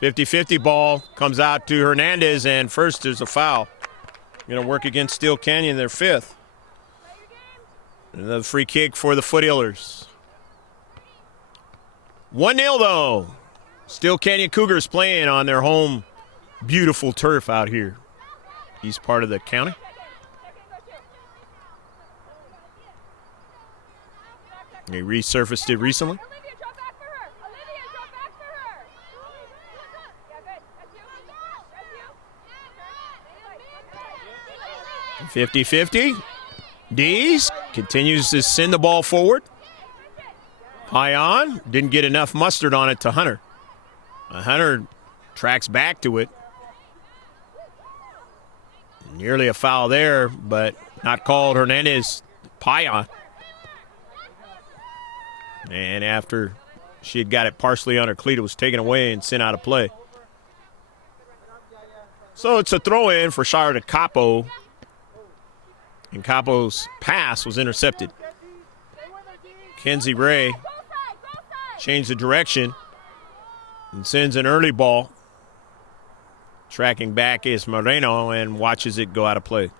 50-50 ball comes out to Hernandez, and first there's a foul. Going to work against Steele Canyon, their fifth. Another free kick for the Foothillers. 1-0 though. Steele Canyon Cougars playing on their home beautiful turf out here. East part of the county. They resurfaced it recently. 50-50. Dees continues to send the ball forward. High on. Didn't get enough mustard on it to Hunter. Hunter tracks back to it. Nearly a foul there, but not called. Hernandez, Payan. And after she had got it partially on her cleat, it was taken away and sent out of play. So it's a throw-in for Shire Capo. And Capo's pass was intercepted. Kenzie Ray changed the direction and sends an early ball. Tracking back is Moreno and watches it go out of play.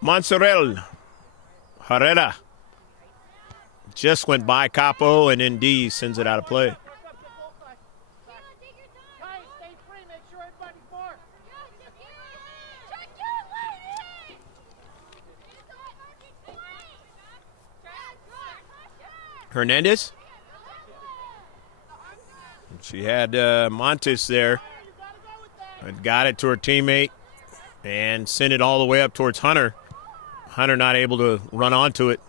Montserrat Herrera just went by Capo, and then D sends it out of play. Hernandez. She had Montes there. Got it to her teammate and sent it all the way up towards Hunter. Hunter not able to run onto it.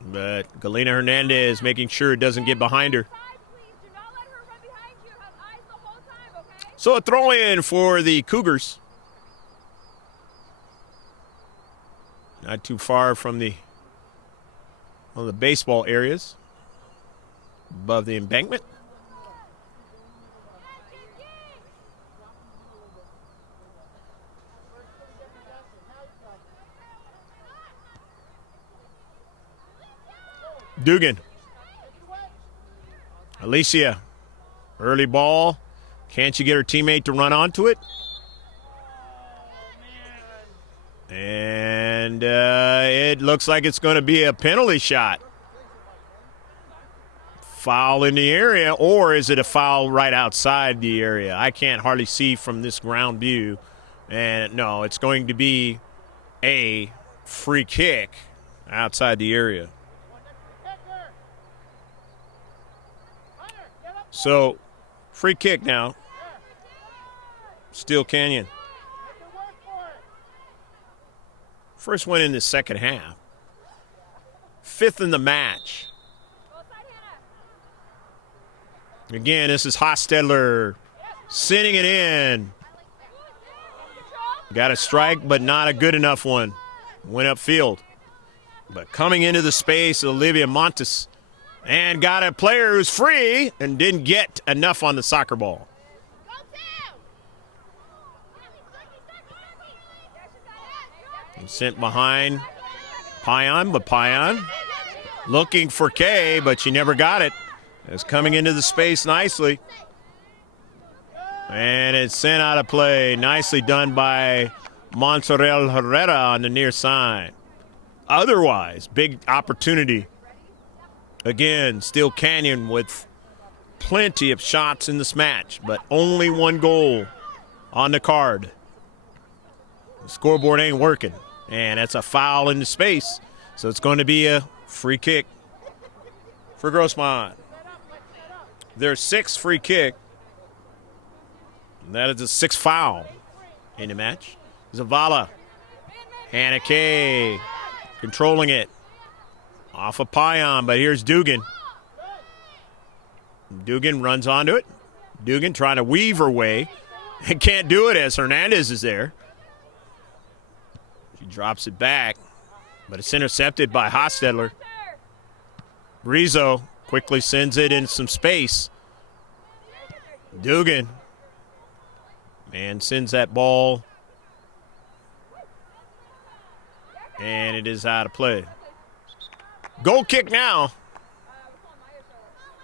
But Galena Hernandez making sure it doesn't get behind her. So a throw-in for the Cougars. Not too far from the one of the baseball areas above the embankment. Dugan. Alicia. Early ball. Can't you get her teammate to run onto it? And it looks like it's going to be a penalty shot. Foul in the area, or is it a foul right outside the area? I can't hardly see from this ground view. And no, it's going to be a free kick outside the area. So, free kick now. Steele Canyon. First one in the second half. Fifth in the match. Again, this is Hostetler sending it in. Got a strike, but not a good enough one. Went upfield. But coming into the space, Olivia Montes. And got a player who's free and didn't get enough on the soccer ball. And sent behind Payan, but Payan looking for Kay, but she never got it. It's coming into the space nicely. And it's sent out of play. Nicely done by Montserrat Herrera on the near side. Otherwise, big opportunity. Again, Steele Canyon with plenty of shots in this match, but only one goal on the card. The scoreboard ain't working. And that's a foul into space. So it's going to be a free kick for Grossmont. Their sixth free kick. And that is a sixth foul in the match. Zavala. Haneke controlling it. Off of Payan, but here's Dugan. Dugan runs onto it. Dugan trying to weave her way and can't do it as Hernandez is there. She drops it back, but it's intercepted by Hostetler. Rizzo quickly sends it in some space. Dugan, man, sends that ball, and it is out of play. Goal kick now.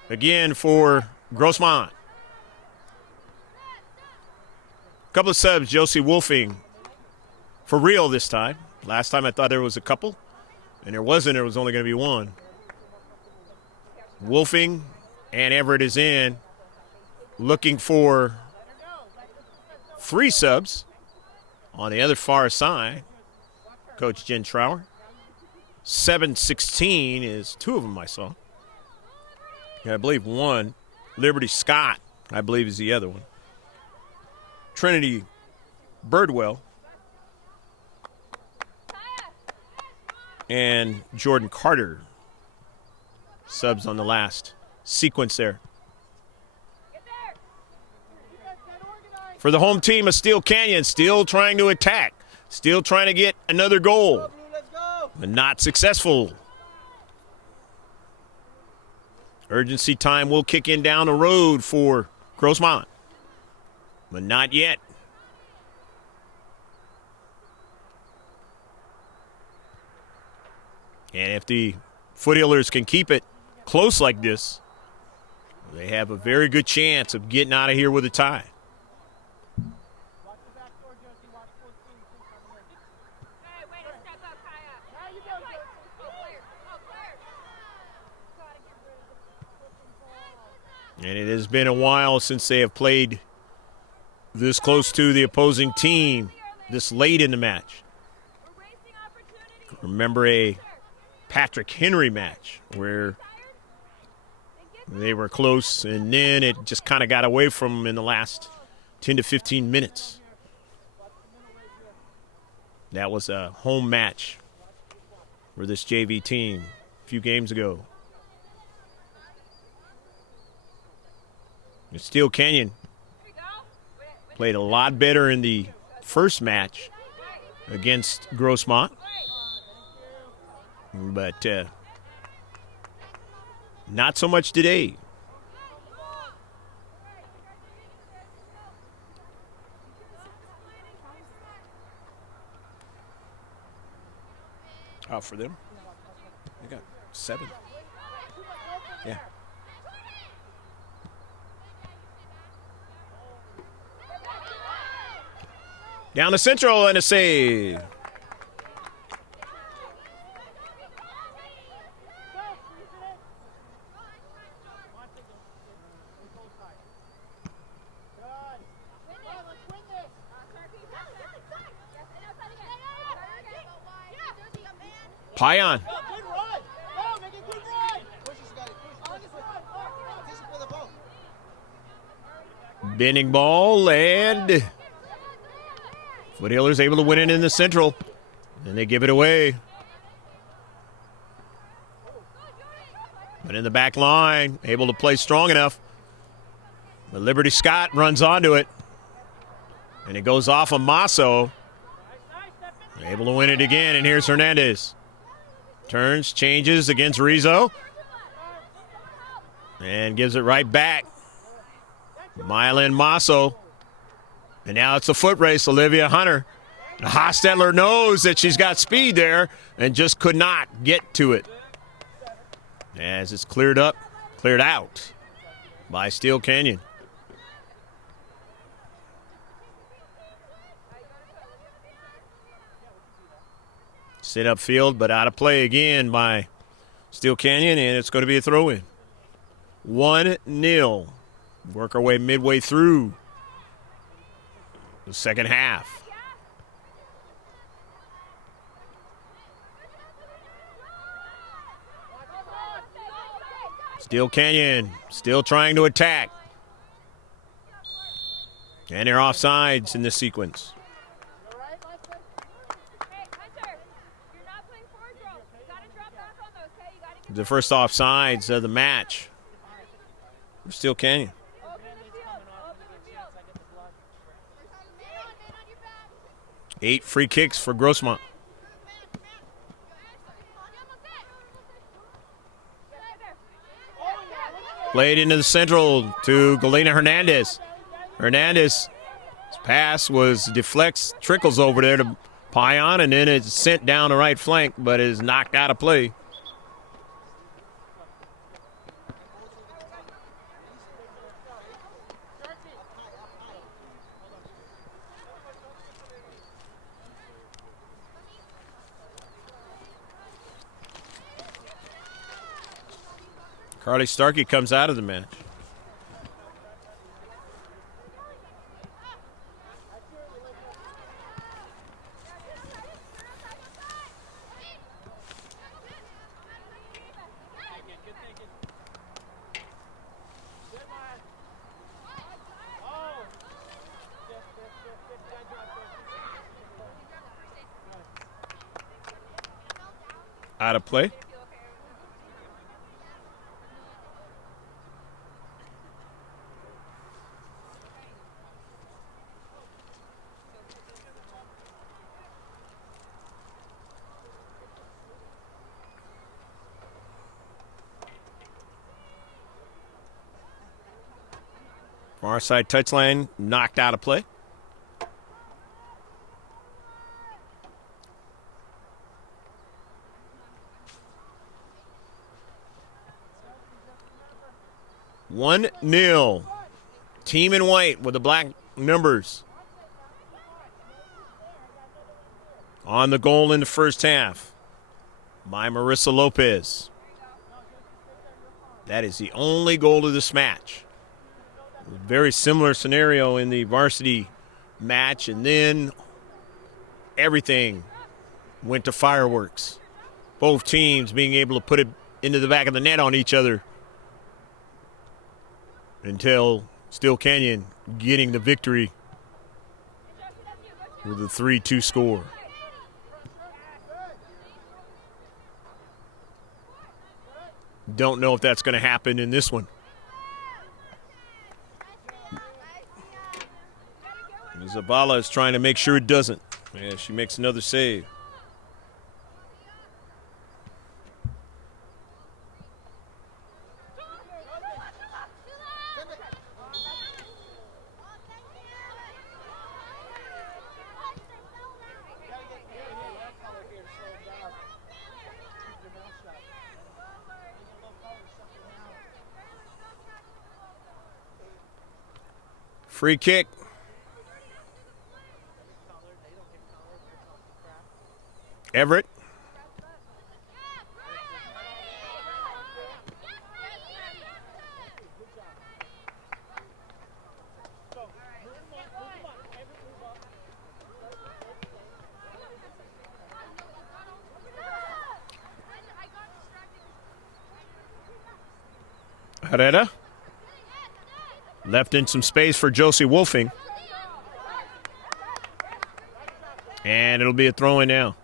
Again for Grossmont. Couple of subs, Josie Wolfing. For real this time. Last time I thought there was a couple, and there wasn't. There was only going to be one. Wolfing and Everett is in. Looking for 3 subs on the other far side. Coach Jen Trower. 7-16 is 2 of them I saw. Yeah, I believe one. Liberty Scott, I believe, is the other one. Trinity Birdwell. And Jordan Carter. Subs on the last sequence there. For the home team of Steele Canyon, still trying to attack. Still trying to get another goal. But not successful. Urgency time will kick in down the road for Grossmont. But not yet. And if the Foothillers can keep it close like this, they have a very good chance of getting out of here with a tie. And it has been a while since they have played this close to the opposing team this late in the match. Remember a Patrick Henry match where they were close and then it just kind of got away from them in the last 10 to 15 minutes. That was a home match for this JV team a few games ago. Steele Canyon played a lot better in the first match against Grossmont. But not so much today. For them? They got 7. Yeah. Down to Central and a save. Payan. Bending ball and Foothillers able to win it in the Central. And they give it away. But in the back line, able to play strong enough. But Liberty Scott runs onto it. And it goes off of Masso. Able to win it again, and here's Hernandez. Turns, changes against Rizzo. And gives it right back. Mylan Masso. And now it's a foot race, Olivia Hunter. Hostetler knows that she's got speed there and just could not get to it. As it's cleared out by Steele Canyon. Sit up field, but out of play again by Steele Canyon, and it's going to be a throw-in. 1-0. Work our way midway through the second half. Steele Canyon still trying to attack. And they're offsides in this sequence. The first offsides of the match for Steele Canyon. 8 free kicks for Grossmont. Played into the central to Galena Hernandez. Hernandez. Pass was deflects, trickles over there to Payan, and then it's sent down the right flank, but is knocked out of play. Carly Starkey comes out of the match. Out of play. Far side touchline knocked out of play. One 0. Team in white with the black numbers. On the goal in the first half by Marissa Lopez. That is the only goal of this match. Very similar scenario in the varsity match, and then everything went to fireworks. Both teams being able to put it into the back of the net on each other until Steele Canyon getting the victory with a 3-2 score. Don't know if that's going to happen in this one. Zabala is trying to make sure it doesn't. Yeah, she makes another save. Free kick. Everett. Herrera. Left in some space for Josie Wolfing. And it'll be a throw-in now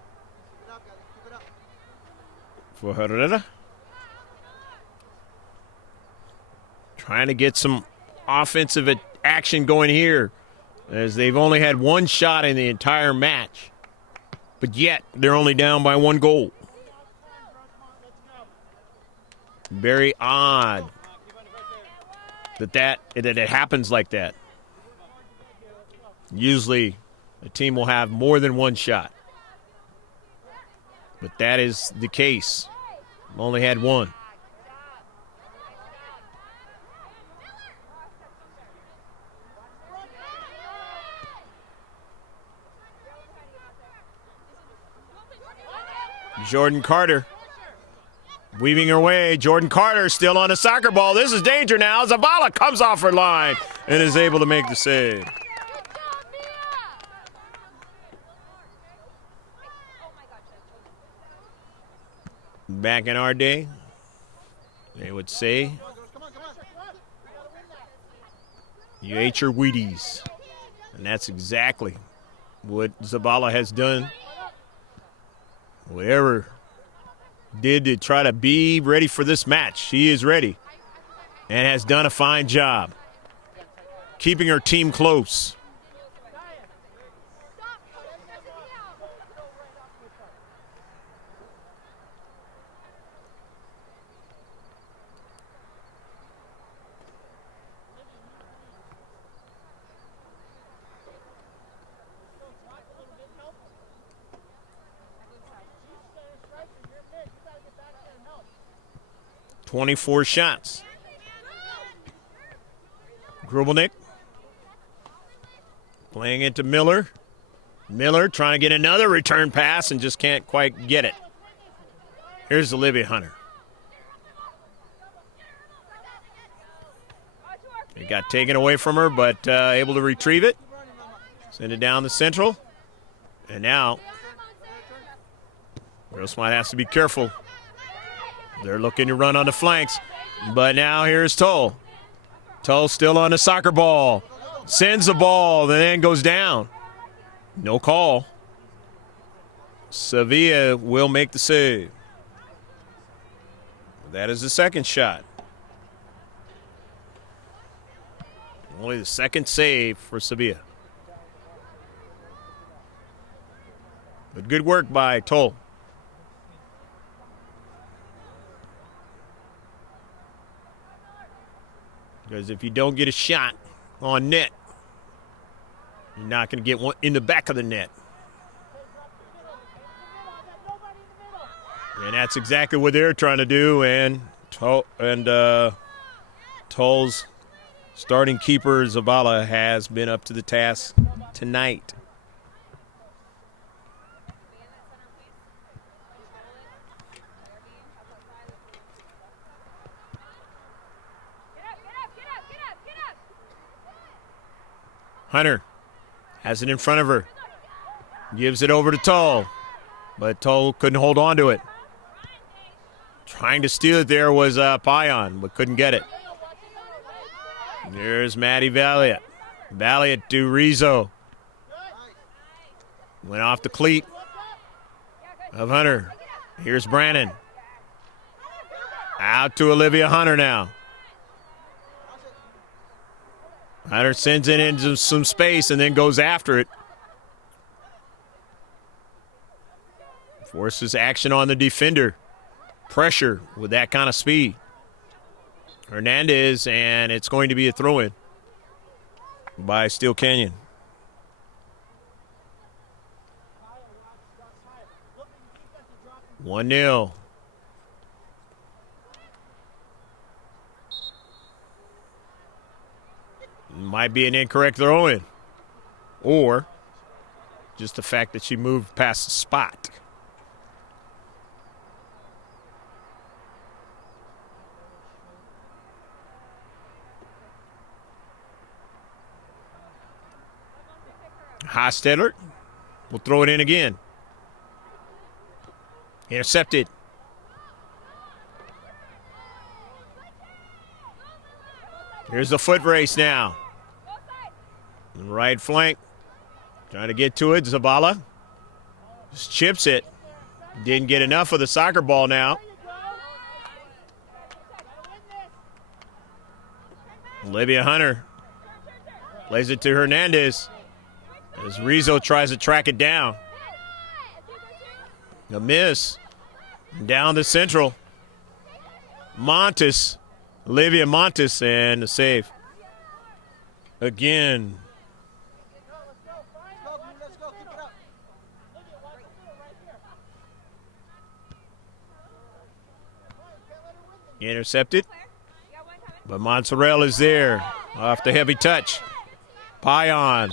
for Herrera. Trying to get some offensive action going here, as they've only had one shot in the entire match. But yet, they're only down by 1 goal. Very odd that it happens like that. Usually, a team will have more than 1 shot. But that is the case. Only had 1. Jordan Carter weaving her way. Jordan Carter still on a soccer ball. This is danger now. Zavala comes off her line and is able to make the save. Back in our day, they would say. You ate your Wheaties. And that's exactly what Zabala has done. Whatever did to try to be ready for this match, she is ready and has done a fine job keeping her team close. "24 shots. Grubelnik playing it to Miller. Miller trying to get another return pass and just can't quite get it. Here's Olivia Hunter. It got taken away from her, but able to retrieve it. Send it down the central. And now, Grossmont has to be careful. They're looking to run on the flanks. But now here's Toll. Toll still on the soccer ball. Sends the ball, then goes down. No call. Sevilla will make the save. That is the second shot. Only the second save for Sevilla. But good work by Toll. Because if you don't get a shot on net, you're not going to get one in the back of the net. And that's exactly what they're trying to do. And Toll's starting keeper, Zavala, has been up to the task tonight. Hunter has it in front of her. Gives it over to Toll. But Toll couldn't hold on to it. Trying to steal it there was Payan, but couldn't get it. There's Maddie Valiant. Valiant to Rizzo. Went off the cleat of Hunter. Here's Brannon. Out to Olivia Hunter now. Hunter sends it into some space and then goes after it. Forces action on the defender. Pressure with that kind of speed. Hernandez, and it's going to be a throw-in by Steele Canyon. One 0. Might be an incorrect throw-in. Or just the fact that she moved past the spot. Hostetler will throw it in again. Intercepted. Here's the foot race now. Right flank. Trying to get to it. Zabala just chips it. Didn't get enough of the soccer ball now. Olivia Hunter plays it to Hernandez as Rizzo tries to track it down. A miss. Down the central. Montes. Olivia Montes, and the save. Again. Intercepted. But Montserrat is there. Off the heavy touch. Payan.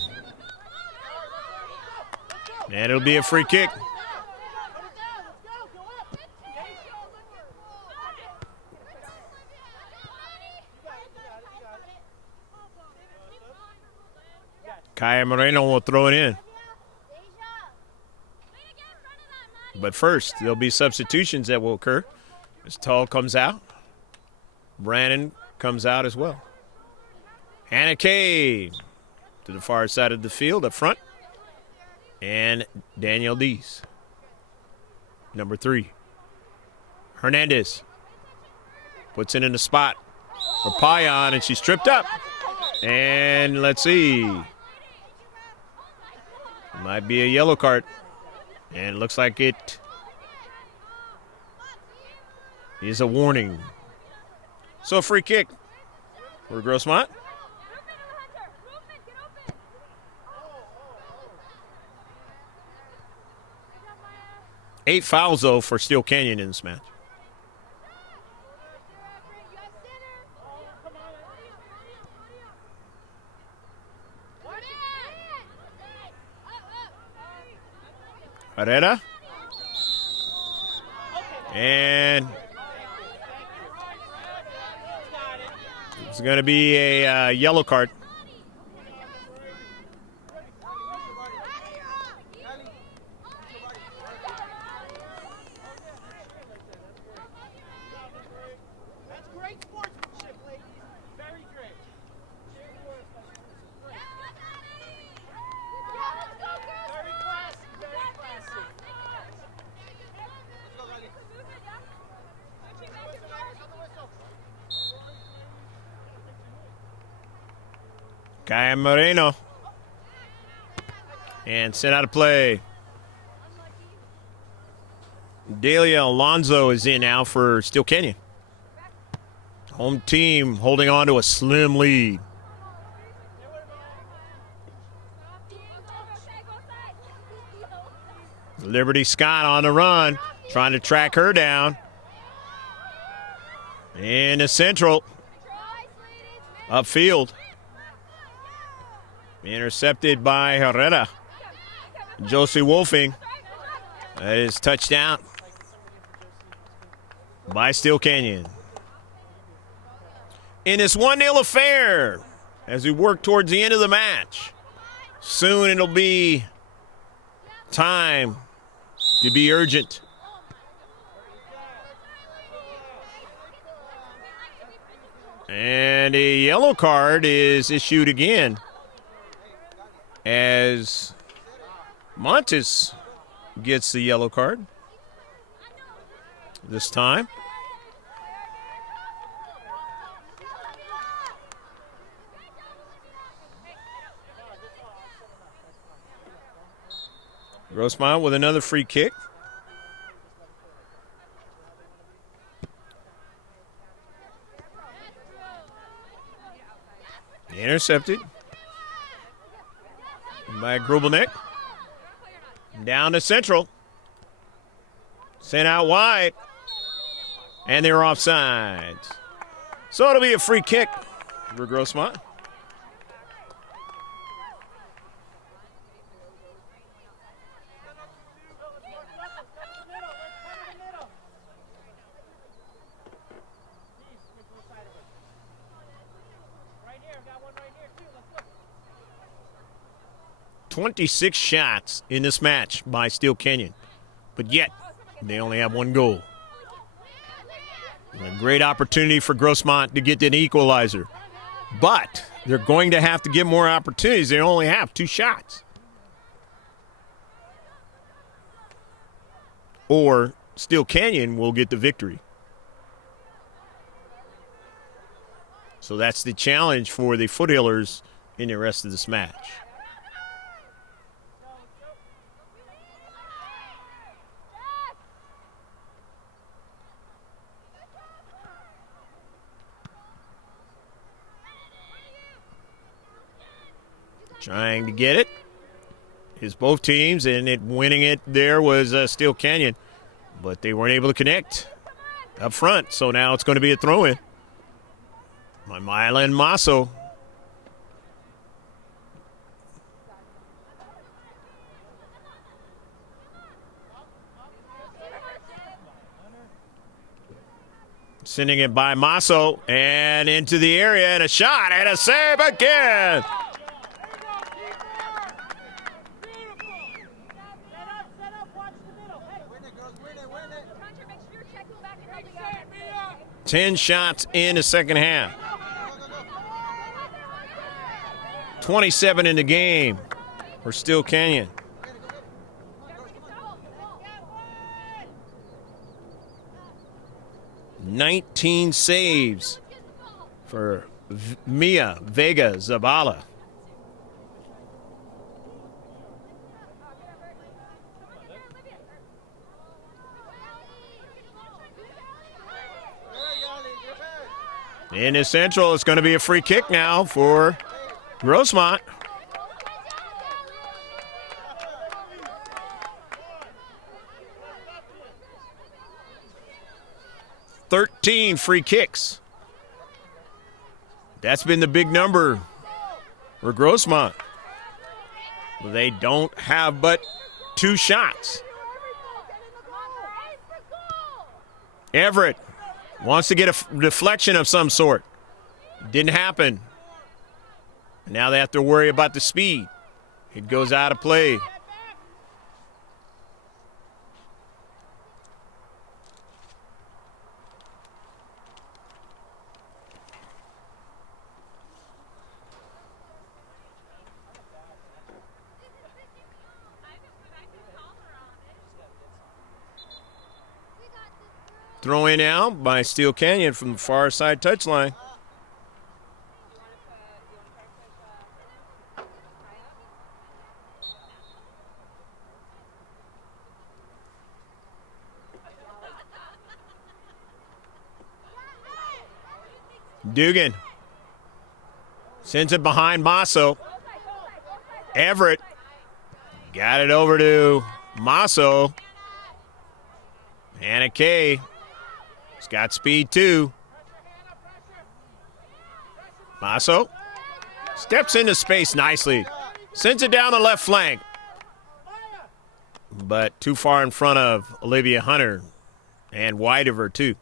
And it'll be a free kick. Kaya Moreno will throw it in. But first, there'll be substitutions that will occur as Tull comes out. Brandon comes out as well. Hannah Kay to the far side of the field up front. And Danielle Dees, number 3. Hernandez puts it in the spot for Payan, and she's tripped up. And let's see. Might be a yellow card. And it looks like it is a warning. So a free kick for Grossmont. 8 fouls, though, for Steele Canyon in this match. Herrera. And it's going to be a yellow card. Kaya Moreno. And sent out of play. Delia Alonso is in now for Steele Canyon. Home team holding on to a slim lead. Liberty Scott on the run, trying to track her down. In the central. Upfield. Intercepted by Herrera. Josie Wolfing. That is touchdown by Steele Canyon. In this 1-0 affair, as we work towards the end of the match, soon it'll be time to be urgent. And a yellow card is issued again as Montes gets the yellow card this time. Grossmont with another free kick. Intercepted by Grubelnick. Down to central. Sent out wide. And they're offside. So it'll be a free kick for Grossmont. Right here, got one right here too. Let's look. 26 shots in this match by Steele Canyon. But yet, they only have 1 goal. And a great opportunity for Grossmont to get an equalizer. But they're going to have to get more opportunities. They only have 2 shots. Or Steele Canyon will get the victory. So that's the challenge for the Foothillers in the rest of this match. Trying to get it is both teams, and winning it there was Steele Canyon. But they weren't able to connect up front, so now it's going to be a throw-in. My Mylan Masso. Sending it by Masso and into the area, and a shot and a save again. 10 shots in the second half. 27 in the game for Steele Canyon. "19 saves for Mia Vega Zavala. In the central, it's going to be a free kick now for Grossmont. "13 free kicks. That's been the big number for Grossmont. They don't have but 2 shots. Everett wants to get a deflection of some sort. Didn't happen. Now they have to worry about the speed. It goes out of play. Throw in now by Steele Canyon from the far side touchline. Dugan sends it behind Masso. Everett got it over to Masso. Hannah Kay. He's got speed too. Masso steps into space nicely. Sends it down the left flank. But too far in front of Olivia Hunter and wide of her too.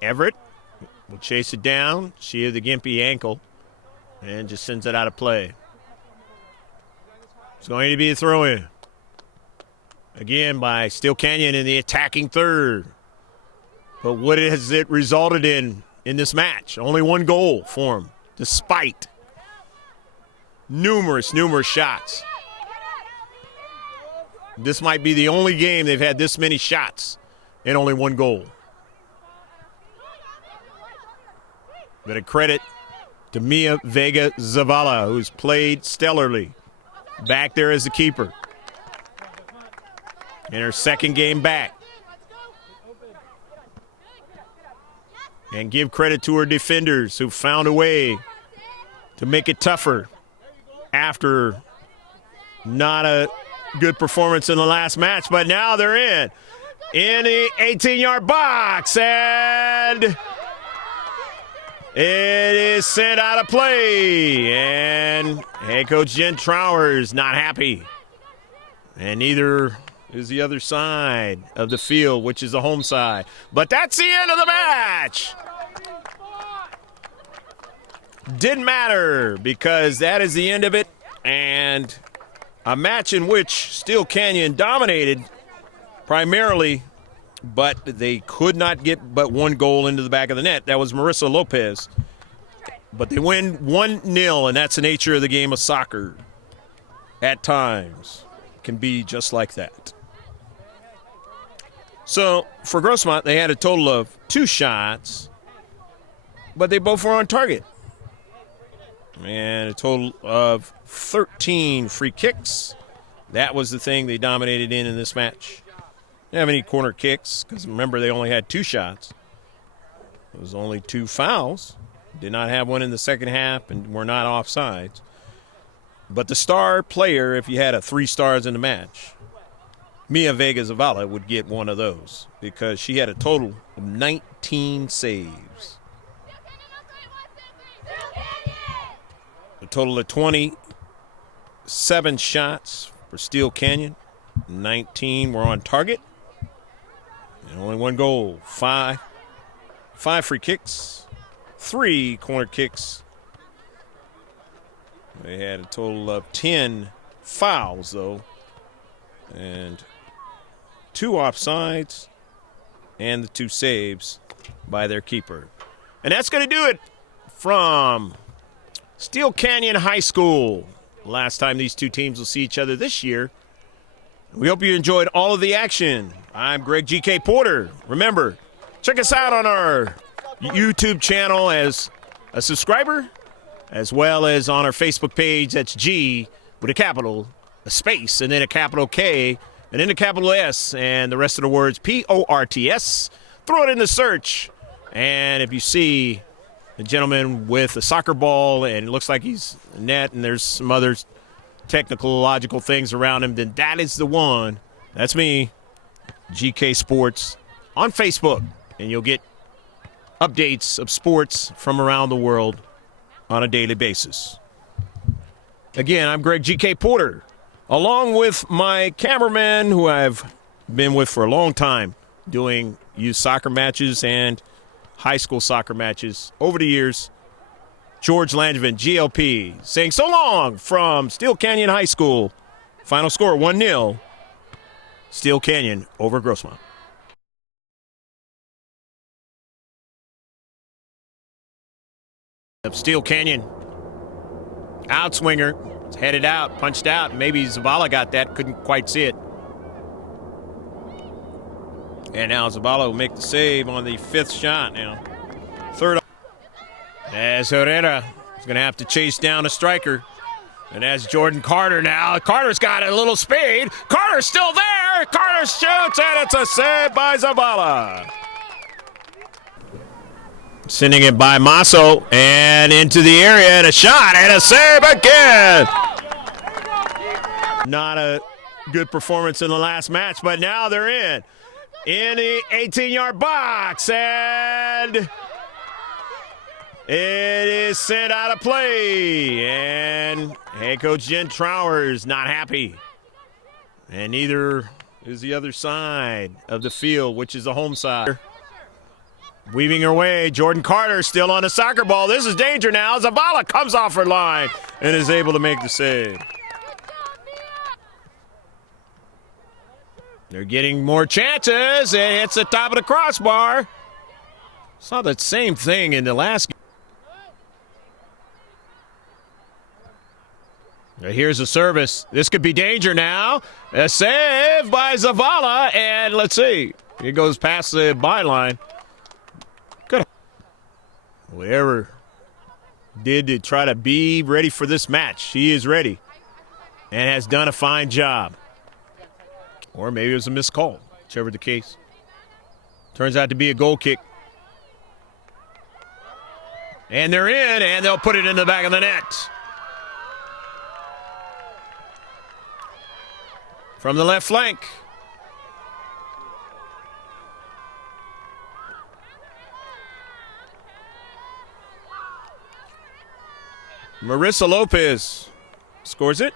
Everett will chase it down. She has the gimpy ankle and just sends it out of play. It's going to be a throw-in. Again by Steele Canyon in the attacking third. But what has it resulted in this match? Only 1 goal for them, despite numerous shots. This might be the only game they've had this many shots and only 1 goal. But a credit to Mia Vega Zavala, who's played stellarly back there as the keeper. In her second game back. And give credit to her defenders who found a way to make it tougher after not a good performance in the last match. But now they're in the 18-yard box, and it is sent out of play, and head coach Jen Trower is not happy. And neither is the other side of the field, which is the home side. But that's the end of the match. Didn't matter because that is the end of it, and a match in which Steele Canyon dominated primarily, but they could not get but 1 goal into the back of the net. That was Marissa Lopez. But they win 1-0, and that's the nature of the game of soccer. At times, can be just like that. So, for Grossmont, they had a total of 2 shots, but they both were on target. And a total of 13 free kicks. That was the thing they dominated in this match. Didn't have any corner kicks, because remember, they only had 2 shots. It was only 2 fouls. Did not have one in the second half, and were not offsides. But the star player, if you had 3 stars in the match, Mia Vega Zavala would get one of those, because she had a total of 19 saves. A total of 27 shots for Steele Canyon. 19 were on target. And only 1 goal. 5 free kicks. 3 corner kicks. They had a total of 10 fouls, though, and 2 offsides and the 2 saves by their keeper. And that's going to do it from Steele Canyon High School. Last time these two teams will see each other this year. We hope you enjoyed all of the action. I'm Greg G.K. Porter. Remember, check us out on our YouTube channel as a subscriber, as well as on our Facebook page. That's G with a capital, a space, and then a capital K, and then a capital S, and the rest of the words P-O-R-T-S. Throw it in the search. And if you see a gentleman with a soccer ball and it looks like he's net and there's some other technological things around him, then that is the one. That's me, GK Sports, on Facebook. And you'll get updates of sports from around the world on a daily basis. Again, I'm Greg G.K. Porter, along with my cameraman, who I've been with for a long time, doing youth soccer matches and high school soccer matches over the years. George Langevin, GLP, saying so long from Steele Canyon High School. Final score, 1-0, Steele Canyon over Grossmont. Of Steele Canyon. Outswinger. It's headed out, punched out. Maybe Zavala got that. Couldn't quite see it. And now Zavala will make the save on the 5th shot now. Third. As Herrera is going to have to chase down a striker. And as Jordan Carter now. Carter's got a little speed. Carter's still there. Carter shoots, and it's a save by Zavala. Sending it by Masso and into the area, and a shot and a save again. Not a good performance in the last match, but now they're in the 18-yard box, and it is sent out of play. And head coach Jen Trower is not happy, and neither is the other side of the field, which is the home side. Weaving her way, Jordan Carter still on the soccer ball. This is danger now. Zavala comes off her line and is able to make the save. They're getting more chances. It hits the top of the crossbar. Saw that same thing in the last game. Here's a service. This could be danger now. A save by Zavala, and let's see. It goes past the byline. Whatever did to try to be ready for this match, he is ready and has done a fine job. Or maybe it was a missed call, whichever the case. Turns out to be a goal kick. And they're in, and they'll put it in the back of the net. From the left flank. Marissa Lopez scores it.